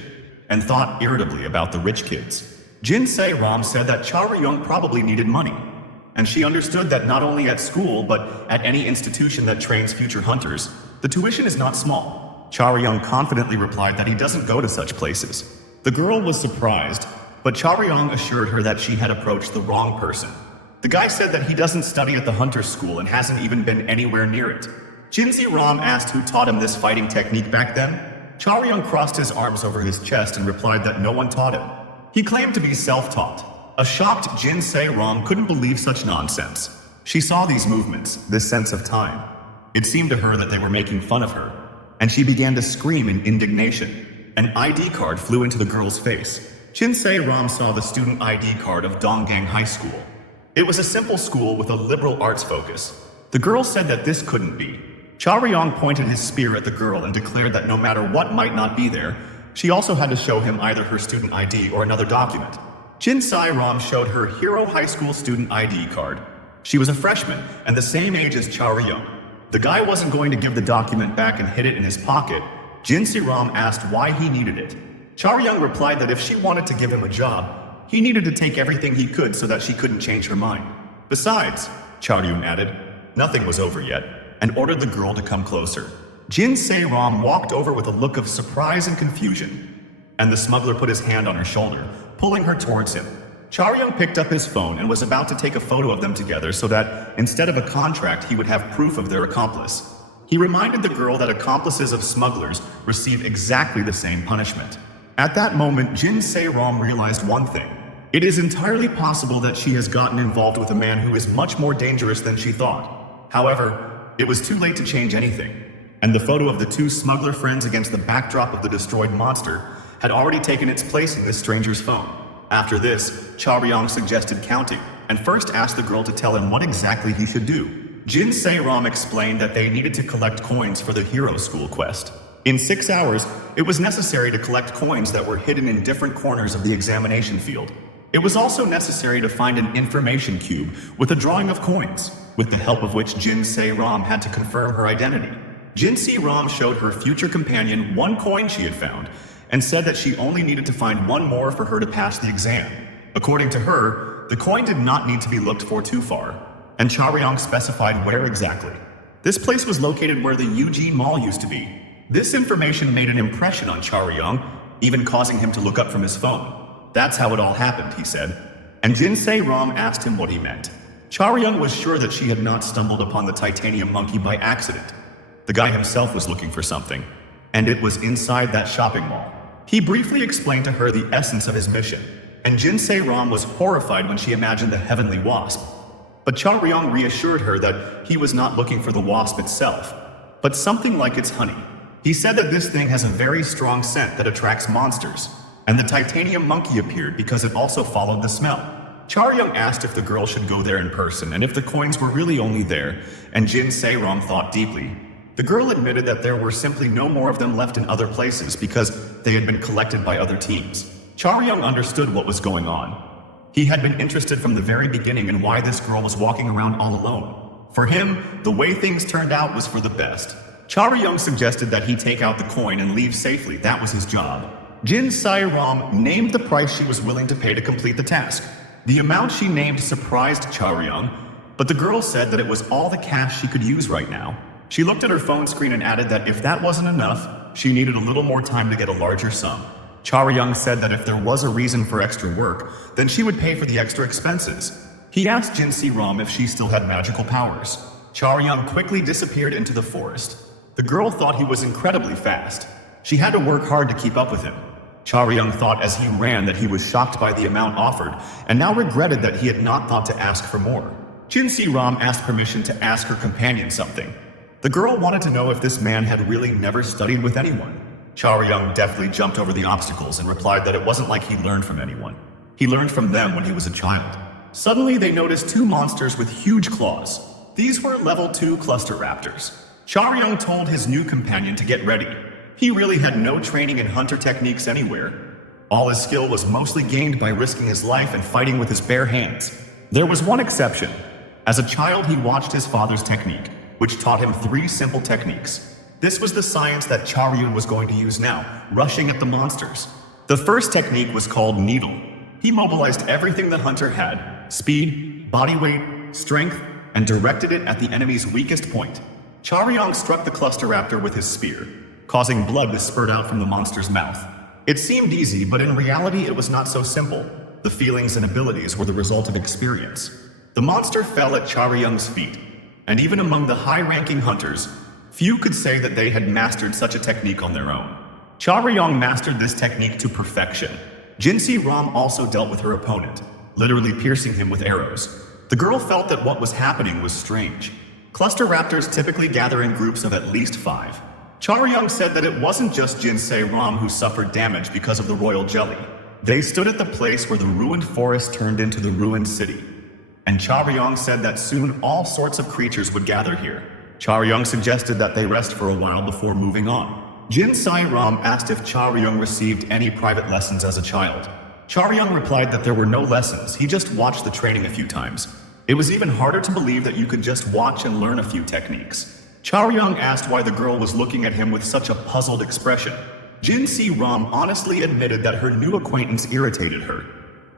and thought irritably about the rich kids. Jin Se-ram said that Jaryong probably needed money, and she understood that not only at school but at any institution that trains future hunters, the tuition is not small. Jaryong confidently replied that he doesn't go to such places. The girl was surprised, but Jaryong assured her that she had approached the wrong person. The guy said that he doesn't study at the hunter's school and hasn't even been anywhere near it. Jin Se-ram asked who taught him this fighting technique back then. Jaryong crossed his arms over his chest and replied that no one taught him. He claimed to be self-taught. A shocked Jin Se-ram couldn't believe such nonsense. She saw these movements, this sense of time. It seemed to her that they were making fun of her, and she began to scream in indignation. an ID card flew into the girl's face. Jin Se-ram saw the student ID card of Donggang High School. It was a simple school with a liberal arts focus. The girl said that this couldn't be. Jaryong pointed his spear at the girl and declared that no matter what might not be there, she also had to show him either her student ID or another document. Jin Se-ram showed her Hero High School student ID card. She was a freshman and the same age as Jaryong. The guy wasn't going to give the document back and hid it in his pocket. Jin Se-ram asked why he needed it. Jaryong replied that if she wanted to give him a job, he needed to take everything he could so that she couldn't change her mind. Besides, Jaryong added, nothing was over yet, and ordered the girl to come closer. Jin Se-ram walked over with a look of surprise and confusion, and the smuggler put his hand on her shoulder, pulling her towards him. Jaryong picked up his phone and was about to take a photo of them together so that, instead of a contract, he would have proof of their accomplice. He reminded the girl that accomplices of smugglers receive exactly the same punishment. At that moment, Jin Se-ram realized one thing. It is entirely possible that she has gotten involved with a man who is much more dangerous than she thought. However, it was too late to change anything, and the photo of the two smuggler friends against the backdrop of the destroyed monster had already taken its place in this stranger's phone. After this, Jaryong suggested counting, and first asked the girl to tell him what exactly he should do. Jin Se-ram explained that they needed to collect coins for the Hero School quest. In 6 hours, it was necessary to collect coins that were hidden in different corners of the examination field. It was also necessary to find an information cube with a drawing of coins, with the help of which Jin Se-ram had to confirm her identity. Jin Se-ram showed her future companion one coin she had found, and said that she only needed to find one more for her to pass the exam. According to her, the coin did not need to be looked for too far, and Jaryong specified where exactly. This place was located where the Eugene Mall used to be. This information made an impression on Jaryong, even causing him to look up from his phone. That's how it all happened, he said. And Jin Se-ram asked him what he meant. Jaryong was sure that she had not stumbled upon the titanium monkey by accident. The guy himself was looking for something, and it was inside that shopping mall. He briefly explained to her the essence of his mission, and Jin Se-ram was horrified when she imagined the heavenly wasp. But Jaryong reassured her that he was not looking for the wasp itself, but something like its honey. He said that this thing has a very strong scent that attracts monsters, and the titanium monkey appeared because it also followed the smell. Jaryong asked if the girl should go there in person and if the coins were really only there, and Jin Se-ram thought deeply. The girl admitted that there were simply no more of them left in other places because they had been collected by other teams. Jaryong understood what was going on. He had been interested from the very beginning in why this girl was walking around all alone. For him, the way things turned out was for the best. Jaryong suggested that he take out the coin and leave safely. That was his job. Jin Se-ram named the price she was willing to pay to complete the task. The amount she named surprised Jaryong, but the girl said that it was all the cash she could use right now. She looked at her phone screen and added that if that wasn't enough, she needed a little more time to get a larger sum. Jaryong said that if there was a reason for extra work, then she would pay for the extra expenses. He asked Jin Se-ram if she still had magical powers. Jaryong quickly disappeared into the forest. The girl thought he was incredibly fast. She had to work hard to keep up with him. Jaryong thought as he ran that he was shocked by the amount offered, and now regretted that he had not thought to ask for more. Jin Se-ram asked permission to ask her companion something. The girl wanted to know if this man had really never studied with anyone. Jaryong deftly jumped over the obstacles and replied that it wasn't like he learned from anyone. He learned from them when he was a child. Suddenly, they noticed two monsters with huge claws. These were level 2 cluster raptors. Jaryong told his new companion to get ready. He really had no training in hunter techniques anywhere. All his skill was mostly gained by risking his life and fighting with his bare hands. There was one exception. As a child, he watched his father's technique, which taught him 3 simple techniques. This was the science that Jaryong was going to use now, rushing at the monsters. The first technique was called Needle. He mobilized everything the hunter had, speed, body weight, strength, and directed it at the enemy's weakest point. Jaryong struck the cluster raptor with his spear, causing blood to spurt out from the monster's mouth. It seemed easy, but in reality it was not so simple. The feelings and abilities were the result of experience. The monster fell at Jaryong's feet, and even among the high-ranking hunters, few could say that they had mastered such a technique on their own. Jaryong mastered this technique to perfection. Jin Se-ram also dealt with her opponent, literally piercing him with arrows. The girl felt that what was happening was strange. Cluster raptors typically gather in groups of at least 5. Charyong said that it wasn't just Jinsei Ram who suffered damage because of the royal jelly. They stood at the place where the ruined forest turned into the ruined city. And Charyong said that soon all sorts of creatures would gather here. Charyong suggested that they rest for a while before moving on. Jinsei Ram asked if Charyong received any private lessons as a child. Charyong replied that there were no lessons, he just watched the training a few times. It was even harder to believe that you could just watch and learn a few techniques. Charyong asked why the girl was looking at him with such a puzzled expression. Jinsei Ram honestly admitted that her new acquaintance irritated her.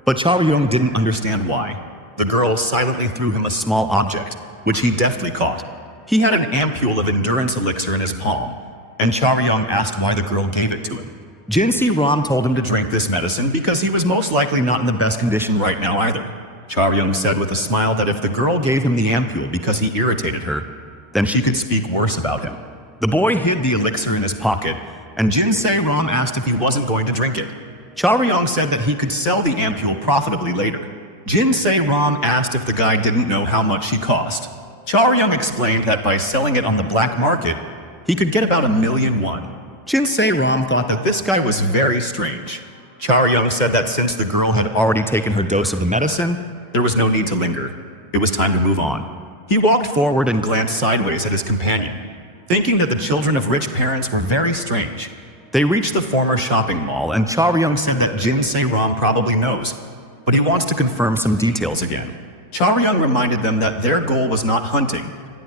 But Charyong didn't understand why. The girl silently threw him a small object, which he deftly caught. He had an ampule of endurance elixir in his palm, and Charyong asked why the girl gave it to him. Jinsei Ram told him to drink this medicine because he was most likely not in the best condition right now either. Charyong said with a smile that if the girl gave him the ampule because he irritated her, then she could speak worse about him. The boy hid the elixir in his pocket, and Jinsei Ram asked if he wasn't going to drink it. Charyong said that he could sell the ampule profitably later. Jinsei Ram asked if the guy didn't know how much she cost. Charyong explained that by selling it on the black market, he could get about 1,000,000 won. Jinsei Ram thought that this guy was very strange. Charyong said that since the girl had already taken her dose of the medicine, there was no need to linger. It was time to move on. He walked forward and glanced sideways at his companion, thinking that the children of rich parents were very strange. They reached the former shopping mall, and Charyong said that Jinsei Ram probably knows, but he wants to confirm some details again. Charyong reminded them that their goal was not hunting.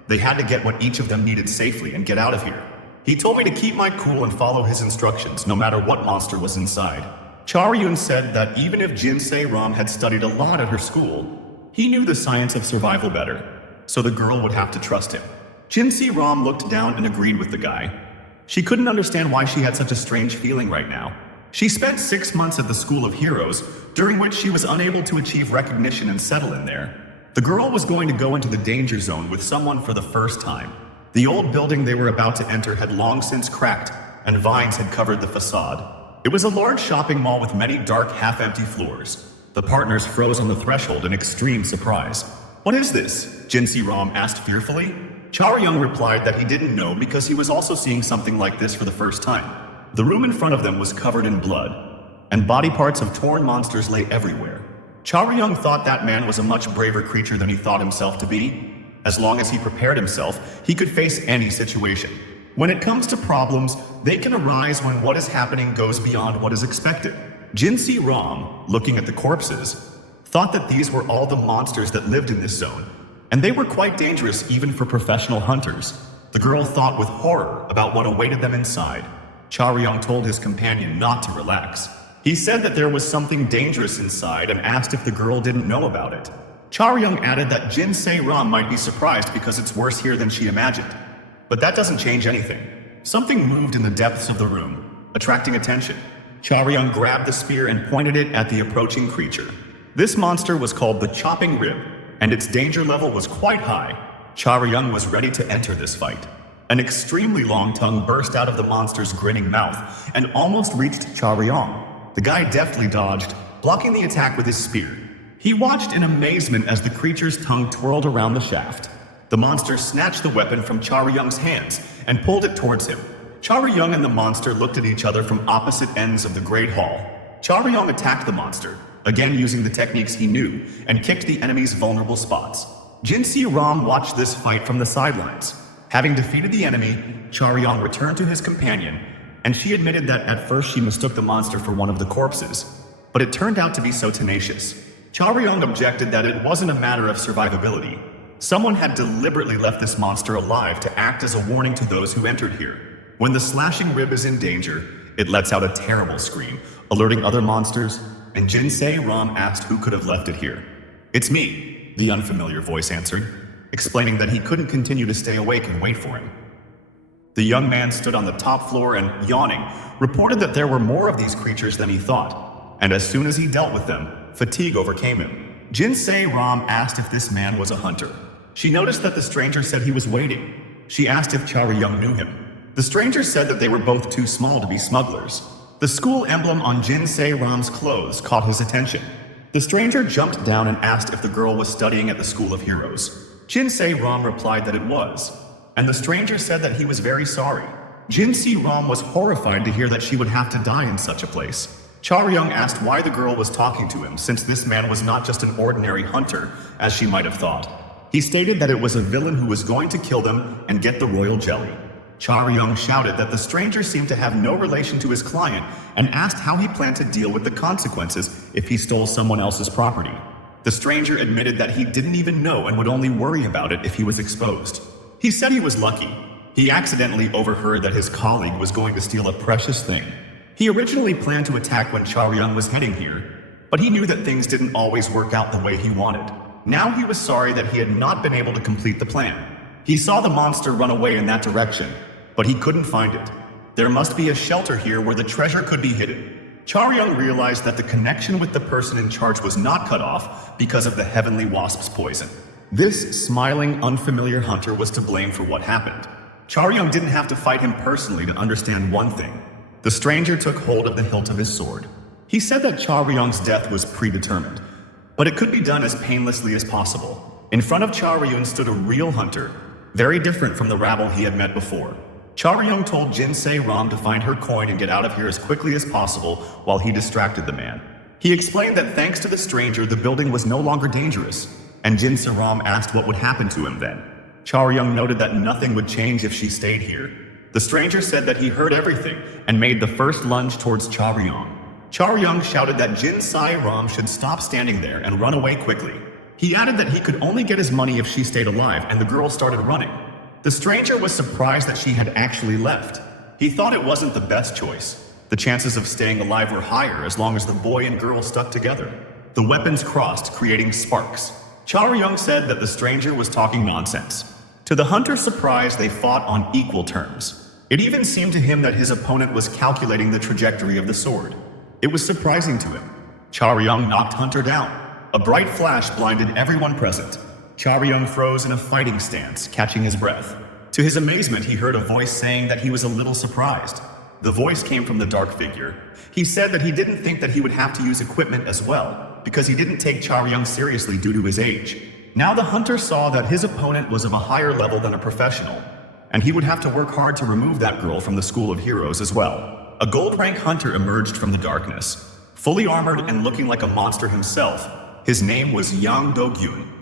They had to get what each of them needed safely and get out of here. He told me to keep my cool and follow his instructions, no matter what monster was inside. Charyong said that even if Jinsei Ram had studied a lot at her school, he knew the science of survival better, so the girl would have to trust him. Jinsei Ram looked down and agreed with the guy. She couldn't understand why she had such a strange feeling right now. She spent 6 months at the School of Heroes, during which she was unable to achieve recognition and settle in there. The girl was going to go into the danger zone with someone for the first time. The old building they were about to enter had long since cracked, and vines had covered the facade. It was a large shopping mall with many dark, half-empty floors. The partners froze on the threshold in extreme surprise. "What is this?" Jinsei Ram asked fearfully. Charyong replied that he didn't know because he was also seeing something like this for the first time. The room in front of them was covered in blood, and body parts of torn monsters lay everywhere. Charyong thought that man was a much braver creature than he thought himself to be. As long as he prepared himself, he could face any situation. When it comes to problems, they can arise when what is happening goes beyond what is expected. Jinsei Ram, looking at the corpses, thought that these were all the monsters that lived in this zone, and they were quite dangerous even for professional hunters. The girl thought with horror about what awaited them inside. Charyong told his companion not to relax. He said that there was something dangerous inside and asked if the girl didn't know about it. Charyong added that Jinsei Ram might be surprised because it's worse here than she imagined. But that doesn't change anything. Something moved in the depths of the room, attracting attention. Charyong grabbed the spear and pointed it at the approaching creature. This monster was called the Chopping Rib, and its danger level was quite high. Charyong was ready to enter this fight. An extremely long tongue burst out of the monster's grinning mouth and almost reached Charyong. The guy deftly dodged, blocking the attack with his spear. He watched in amazement as the creature's tongue twirled around the shaft. The monster snatched the weapon from Charyong's hands and pulled it towards him. Charyong and the monster looked at each other from opposite ends of the Great Hall. Charyong attacked the monster, again using the techniques he knew, and kicked the enemy's vulnerable spots. Jinsei Ram watched this fight from the sidelines. Having defeated the enemy, Charyong returned to his companion, and she admitted that at first she mistook the monster for one of the corpses, but it turned out to be so tenacious. Charyong objected that it wasn't a matter of survivability. Someone had deliberately left this monster alive to act as a warning to those who entered here. When the slashing rib is in danger, it lets out a terrible scream, alerting other monsters, and Jinsei Ram asked who could have left it here. "It's me," the unfamiliar voice answered, explaining that he couldn't continue to stay awake and wait for him. The young man stood on the top floor and, yawning, reported that there were more of these creatures than he thought, and as soon as he dealt with them, fatigue overcame him. Jinsei Ram asked if this man was a hunter. She noticed that the stranger said he was waiting. She asked if Charyong knew him. The stranger said that they were both too small to be smugglers. The school emblem on Jinsei Ram's clothes caught his attention. The stranger jumped down and asked if the girl was studying at the School of Heroes. Jinsei Ram replied that it was, and the stranger said that he was very sorry. Jin Si-ram was horrified to hear that she would have to die in such a place. Jaryong asked why the girl was talking to him, since this man was not just an ordinary hunter, as she might have thought. He stated that it was a villain who was going to kill them and get the royal jelly. Jaryong shouted that the stranger seemed to have no relation to his client and asked how he planned to deal with the consequences if he stole someone else's property. The stranger admitted that he didn't even know and would only worry about it if he was exposed. He said he was lucky. He accidentally overheard that his colleague was going to steal a precious thing. He originally planned to attack when Jaryong was heading here, but he knew that things didn't always work out the way he wanted. Now he was sorry that he had not been able to complete the plan. He saw the monster run away in that direction, but he couldn't find it. There must be a shelter here where the treasure could be hidden. Jaryong realized that the connection with the person in charge was not cut off because of the heavenly wasp's poison. This smiling, unfamiliar hunter was to blame for what happened. Jaryong didn't have to fight him personally to understand one thing. The stranger took hold of the hilt of his sword. He said that Jaryong's death was predetermined, but it could be done as painlessly as possible. In front of Jaryong stood a real hunter, very different from the rabble he had met before. Jaryong told Jin Si-ram to find her coin and get out of here as quickly as possible while he distracted the man. He explained that thanks to the stranger, the building was no longer dangerous, and Jin Si-ram asked what would happen to him then. Jaryong noted that nothing would change if she stayed here. The stranger said that he heard everything and made the first lunge towards Jaryong. Jaryong shouted that Jin Si-ram should stop standing there and run away quickly. He added that he could only get his money if she stayed alive, and the girl started running. The stranger was surprised that she had actually left. He thought it wasn't the best choice. The chances of staying alive were higher as long as the boy and girl stuck together. The weapons crossed, creating sparks. Jaryong said that the stranger was talking nonsense. To the hunter's surprise, they fought on equal terms. It even seemed to him that his opponent was calculating the trajectory of the sword. It was surprising to him. Jaryong knocked Hunter down. A bright flash blinded everyone present. Jaryong froze in a fighting stance, catching his breath. To his amazement, he heard a voice saying that he was a little surprised. The voice came from the dark figure. He said that he didn't think that he would have to use equipment as well, because he didn't take Jaryong seriously due to his age. Now the hunter saw that his opponent was of a higher level than a professional, and he would have to work hard to remove that girl from the school of heroes as well. A gold-rank hunter emerged from the darkness, fully armored and looking like a monster himself. His name was Yang Do-gyun.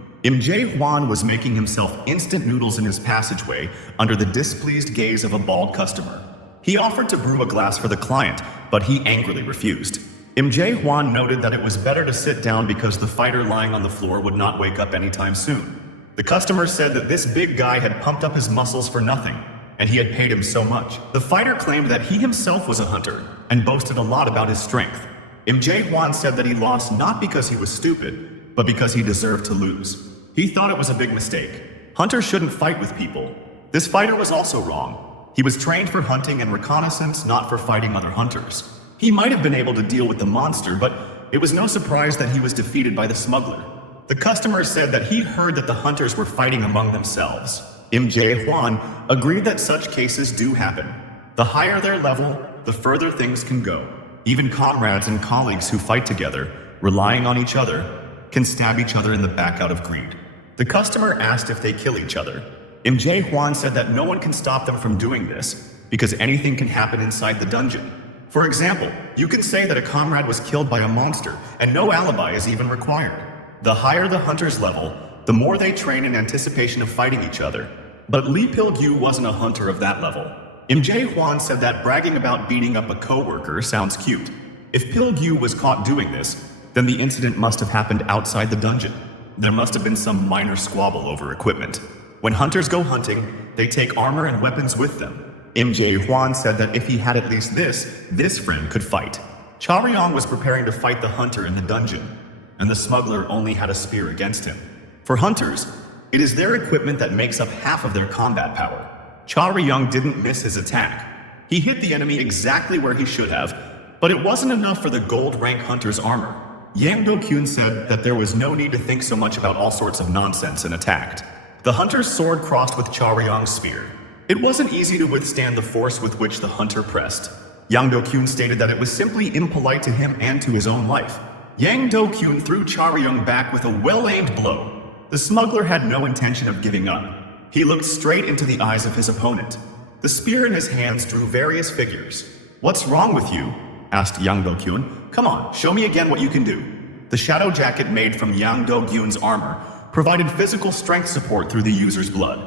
Hwan was making himself instant noodles in his passageway under the displeased gaze of a bald customer. He offered to brew a glass for the client, but he angrily refused. Hwan noted that it was better to sit down because the fighter lying on the floor would not wake up anytime soon. The customer said that this big guy had pumped up his muscles for nothing, and he had paid him so much. The fighter claimed that he himself was a hunter, and boasted a lot about his strength. Hwan said that he lost not because he was stupid, but because he deserved to lose. He thought it was a big mistake. Hunters shouldn't fight with people. This fighter was also wrong. He was trained for hunting and reconnaissance, not for fighting other hunters. He might have been able to deal with the monster, but it was no surprise that he was defeated by the smuggler. The customer said that he heard that the hunters were fighting among themselves. Hwan agreed that such cases do happen. The higher their level, the further things can go. Even comrades and colleagues who fight together, relying on each other, can stab each other in the back out of greed. The customer asked if they kill each other. Hwan said that no one can stop them from doing this, because anything can happen inside the dungeon. For example, you can say that a comrade was killed by a monster, and no alibi is even required. The higher the hunter's level, the more they train in anticipation of fighting each other. But Lee Pil-gyu wasn't a hunter of that level. Hwan said that bragging about beating up a co-worker sounds cute. If Pil-gyu was caught doing this, then the incident must have happened outside the dungeon. There must have been some minor squabble over equipment. When hunters go hunting, they take armor and weapons with them. Hwan said that if he had at least this friend could fight. Jaryong was preparing to fight the hunter in the dungeon, and the smuggler only had a spear against him. For hunters, it is their equipment that makes up half of their combat power. Jaryong didn't miss his attack. He hit the enemy exactly where he should have, but it wasn't enough for the gold-rank hunter's armor. Yang Do-kyun said that there was no need to think so much about all sorts of nonsense and attacked. The hunter's sword crossed with Jaryong's spear. It wasn't easy to withstand the force with which the hunter pressed. Yang Do-kyun stated that it was simply impolite to him and to his own life. Yang Do-kyun threw Jaryong back with a well-aimed blow. The smuggler had no intention of giving up. He looked straight into the eyes of his opponent. The spear in his hands drew various figures. "What's wrong with you?" asked Yang Do-kyun. "Come on, show me again what you can do." The shadow jacket made from Yang Do-kyun's armor provided physical strength support through the user's blood,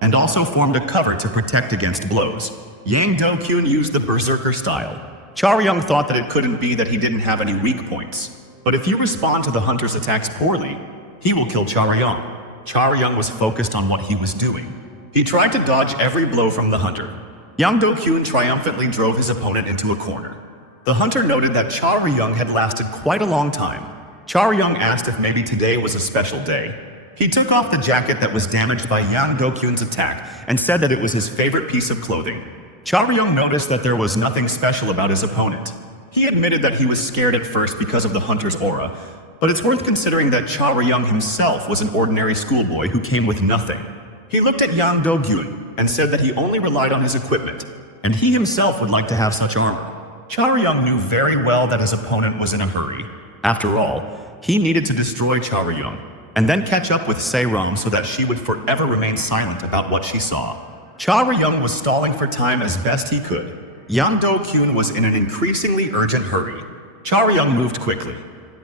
and also formed a cover to protect against blows. Yang Do-kyun used the berserker style. Jaryong thought that it couldn't be that he didn't have any weak points, but if you respond to the hunter's attacks poorly, he will kill Jaryong. Jaryong was focused on what he was doing. He tried to dodge every blow from the hunter. Yang Do-kyun triumphantly drove his opponent into a corner. The hunter noted that Jaryong had lasted quite a long time. Jaryong asked if maybe today was a special day. He took off the jacket that was damaged by Yang Do-kyun's attack and said that it was his favorite piece of clothing. Jaryong noticed that there was nothing special about his opponent. He admitted that he was scared at first because of the hunter's aura, but it's worth considering that Jaryong himself was an ordinary schoolboy who came with nothing. He looked at Yang Do-kyun and said that he only relied on his equipment, and he himself would like to have such armor. Jaryong knew very well that his opponent was in a hurry. After all, he needed to destroy Jaryong, and then catch up with Se-ram so that she would forever remain silent about what she saw. Jaryong was stalling for time as best he could. Yang Do-kyun was in an increasingly urgent hurry. Jaryong moved quickly.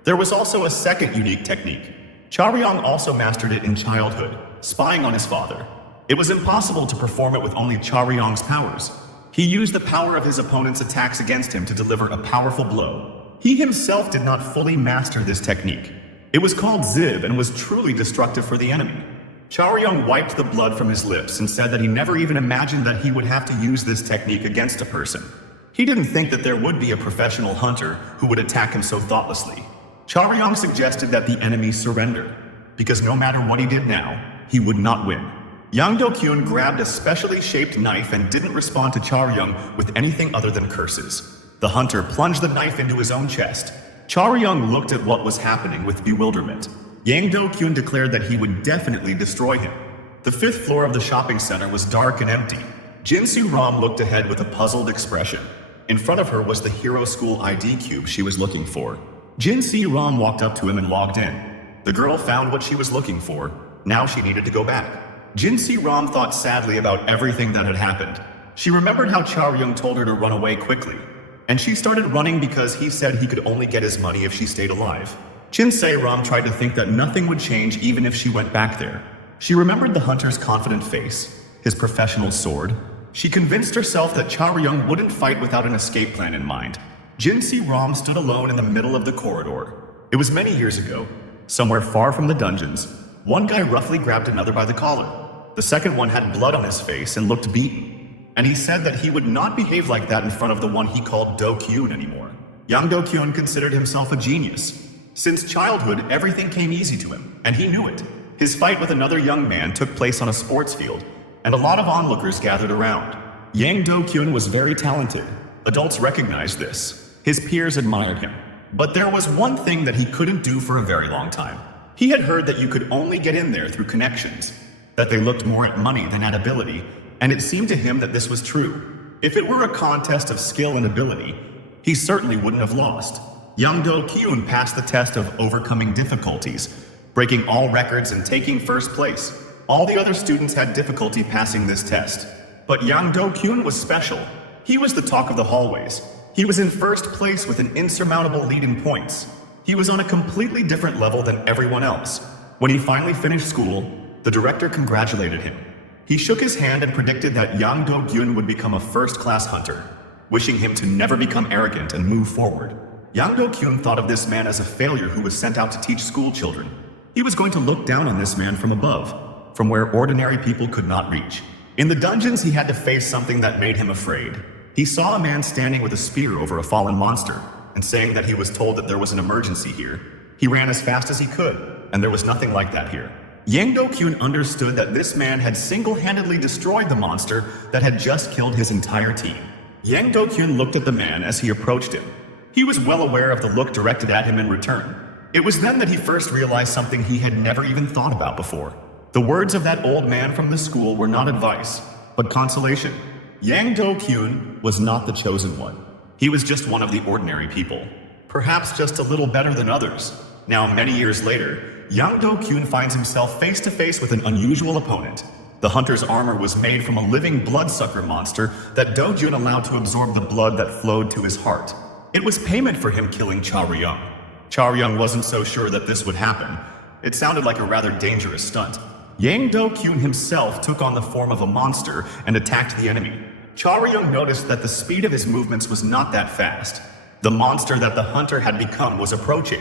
There was also a second unique technique. Jaryong also mastered it in childhood, spying on his father. It was impossible to perform it with only Jaryong's powers. He used the power of his opponent's attacks against him to deliver a powerful blow. He himself did not fully master this technique. It was called Zib and was truly destructive for the enemy. Jaryong wiped the blood from his lips and said that he never even imagined that he would have to use this technique against a person. He didn't think that there would be a professional hunter who would attack him so thoughtlessly. Jaryong suggested that the enemy surrender, because no matter what he did now, he would not win. Yang Do-kyun grabbed a specially shaped knife and didn't respond to Jaryong with anything other than curses. The hunter plunged the knife into his own chest. Jaryong looked at what was happening with bewilderment. Yang Do-kyun declared that he would definitely destroy him. The 5th floor of the shopping center was dark and empty. Jin-soo-ram looked ahead with a puzzled expression. In front of her was the Hero School ID cube she was looking for. Jin-soo-ram walked up to him and logged in. The girl found what she was looking for. Now she needed to go back. Jin-soo-ram thought sadly about everything that had happened. She remembered how Jaryong told her to run away quickly, and she started running because he said he could only get his money if she stayed alive. Jin-se-ram tried to think that nothing would change even if she went back there. She remembered the hunter's confident face, his professional sword. She convinced herself that Jaryong wouldn't fight without an escape plan in mind. Jin-se-ram stood alone in the middle of the corridor. It was many years ago. Somewhere far from the dungeons, one guy roughly grabbed another by the collar. The second one had blood on his face and looked beaten, and he said that he would not behave like that in front of the one he called Do-kyun anymore. Yang Do-kyun considered himself a genius. Since childhood, everything came easy to him, and he knew it. His fight with another young man took place on a sports field, and a lot of onlookers gathered around. Yang Do-kyun was very talented. Adults recognized this. His peers admired him. But there was one thing that he couldn't do for a very long time. He had heard that you could only get in there through connections, that they looked more at money than at ability, and it seemed to him that this was true. If it were a contest of skill and ability, he certainly wouldn't have lost. Yang Do-kyun passed the test of overcoming difficulties, breaking all records and taking first place. All the other students had difficulty passing this test, but Yang Do-kyun was special. He was the talk of the hallways. He was in first place with an insurmountable lead in points. He was on a completely different level than everyone else. When he finally finished school, the director congratulated him. He shook his hand and predicted that Yang Do-kyun would become a first-class hunter, wishing him to never become arrogant and move forward. Yang Do-kyun thought of this man as a failure who was sent out to teach school children. He was going to look down on this man from above, from where ordinary people could not reach. In the dungeons, he had to face something that made him afraid. He saw a man standing with a spear over a fallen monster, and saying that he was told that there was an emergency here. He ran as fast as he could, and there was nothing like that here. Yang Do-kyun understood that this man had single-handedly destroyed the monster that had just killed his entire team. Yang Do-kyun looked at the man as he approached him. He was well aware of the look directed at him in return. It was then that he first realized something he had never even thought about before. The words of that old man from the school were not advice, but consolation. Yang Do-kyun was not the chosen one. He was just one of the ordinary people, perhaps just a little better than others. Now, many years later, Yang Do-kyun finds himself face to face with an unusual opponent. The hunter's armor was made from a living bloodsucker monster that Do Jun allowed to absorb the blood that flowed to his heart. It was payment for him killing Yoo Jaryong. Yoo Jaryong wasn't so sure that this would happen. It sounded like a rather dangerous stunt. Yang Do-kyun himself took on the form of a monster and attacked the enemy. Yoo Jaryong noticed that the speed of his movements was not that fast. The monster that the hunter had become was approaching.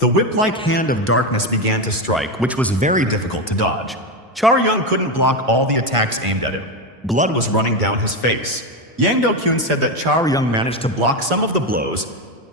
The whip-like hand of darkness began to strike, which was very difficult to dodge. Yoo Jaryong couldn't block all the attacks aimed at him. Blood was running down his face. Yang Do-kyun said that Yoo Jaryong managed to block some of the blows.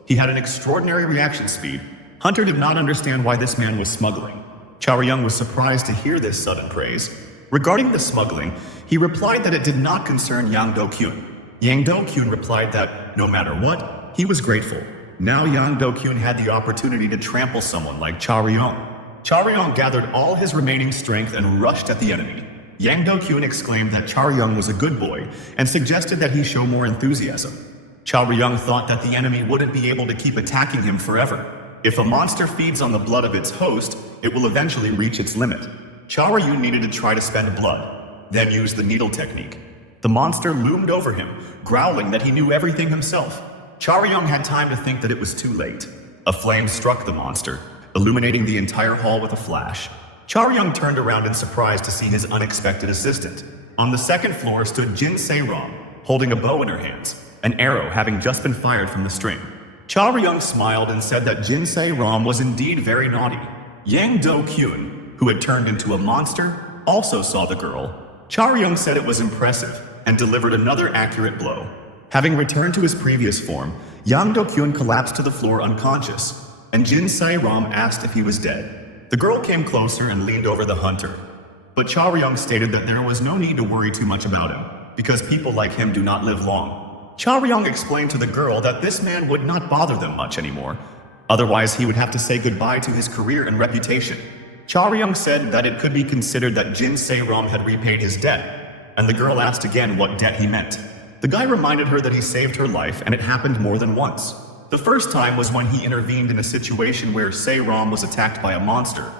He had an extraordinary reaction speed. Hunter did not understand why this man was smuggling. Yoo Jaryong was surprised to hear this sudden praise. Regarding the smuggling, he replied that it did not concern Yang Do-kyun. Yang Do-kyun replied that, no matter what, he was grateful. Now Yang Do-kyun had the opportunity to trample someone like Yoo Jaryong. Yoo Jaryong gathered all his remaining strength and rushed at the enemy. Yang Do-kyun exclaimed that Yoo Jaryong was a good boy and suggested that he show more enthusiasm. Yoo Jaryong thought that the enemy wouldn't be able to keep attacking him forever. If a monster feeds on the blood of its host, it will eventually reach its limit. Yoo Jaryong needed to try to spend blood, then use the needle technique. The monster loomed over him, growling that he knew everything himself. Yoo Jaryong had time to think that it was too late. A flame struck the monster, illuminating the entire hall with a flash. Yoo Jaryong turned around in surprise to see his unexpected assistant. On the second floor stood Jin Se-rom, holding a bow in her hands, an arrow having just been fired from the string. Yoo Jaryong smiled and said that Jin Se-rom was indeed very naughty. Yang Do-kyun, who had turned into a monster, also saw the girl. Yoo Jaryong said it was impressive and delivered another accurate blow. Having returned to his previous form, Yang Do-kyun collapsed to the floor unconscious, and Jin Se-rom asked if he was dead. The girl came closer and leaned over the hunter. But Yoo Jaryong stated that there was no need to worry too much about him, because people like him do not live long. Yoo Jaryong explained to the girl that this man would not bother them much anymore. Otherwise, he would have to say goodbye to his career and reputation. Yoo Jaryong said that it could be considered that Jin Se-rom had repaid his debt, and the girl asked again what debt he meant. The guy reminded her that he saved her life, and it happened more than once. The first time was when he intervened in a situation where Se-rom was attacked by a monster.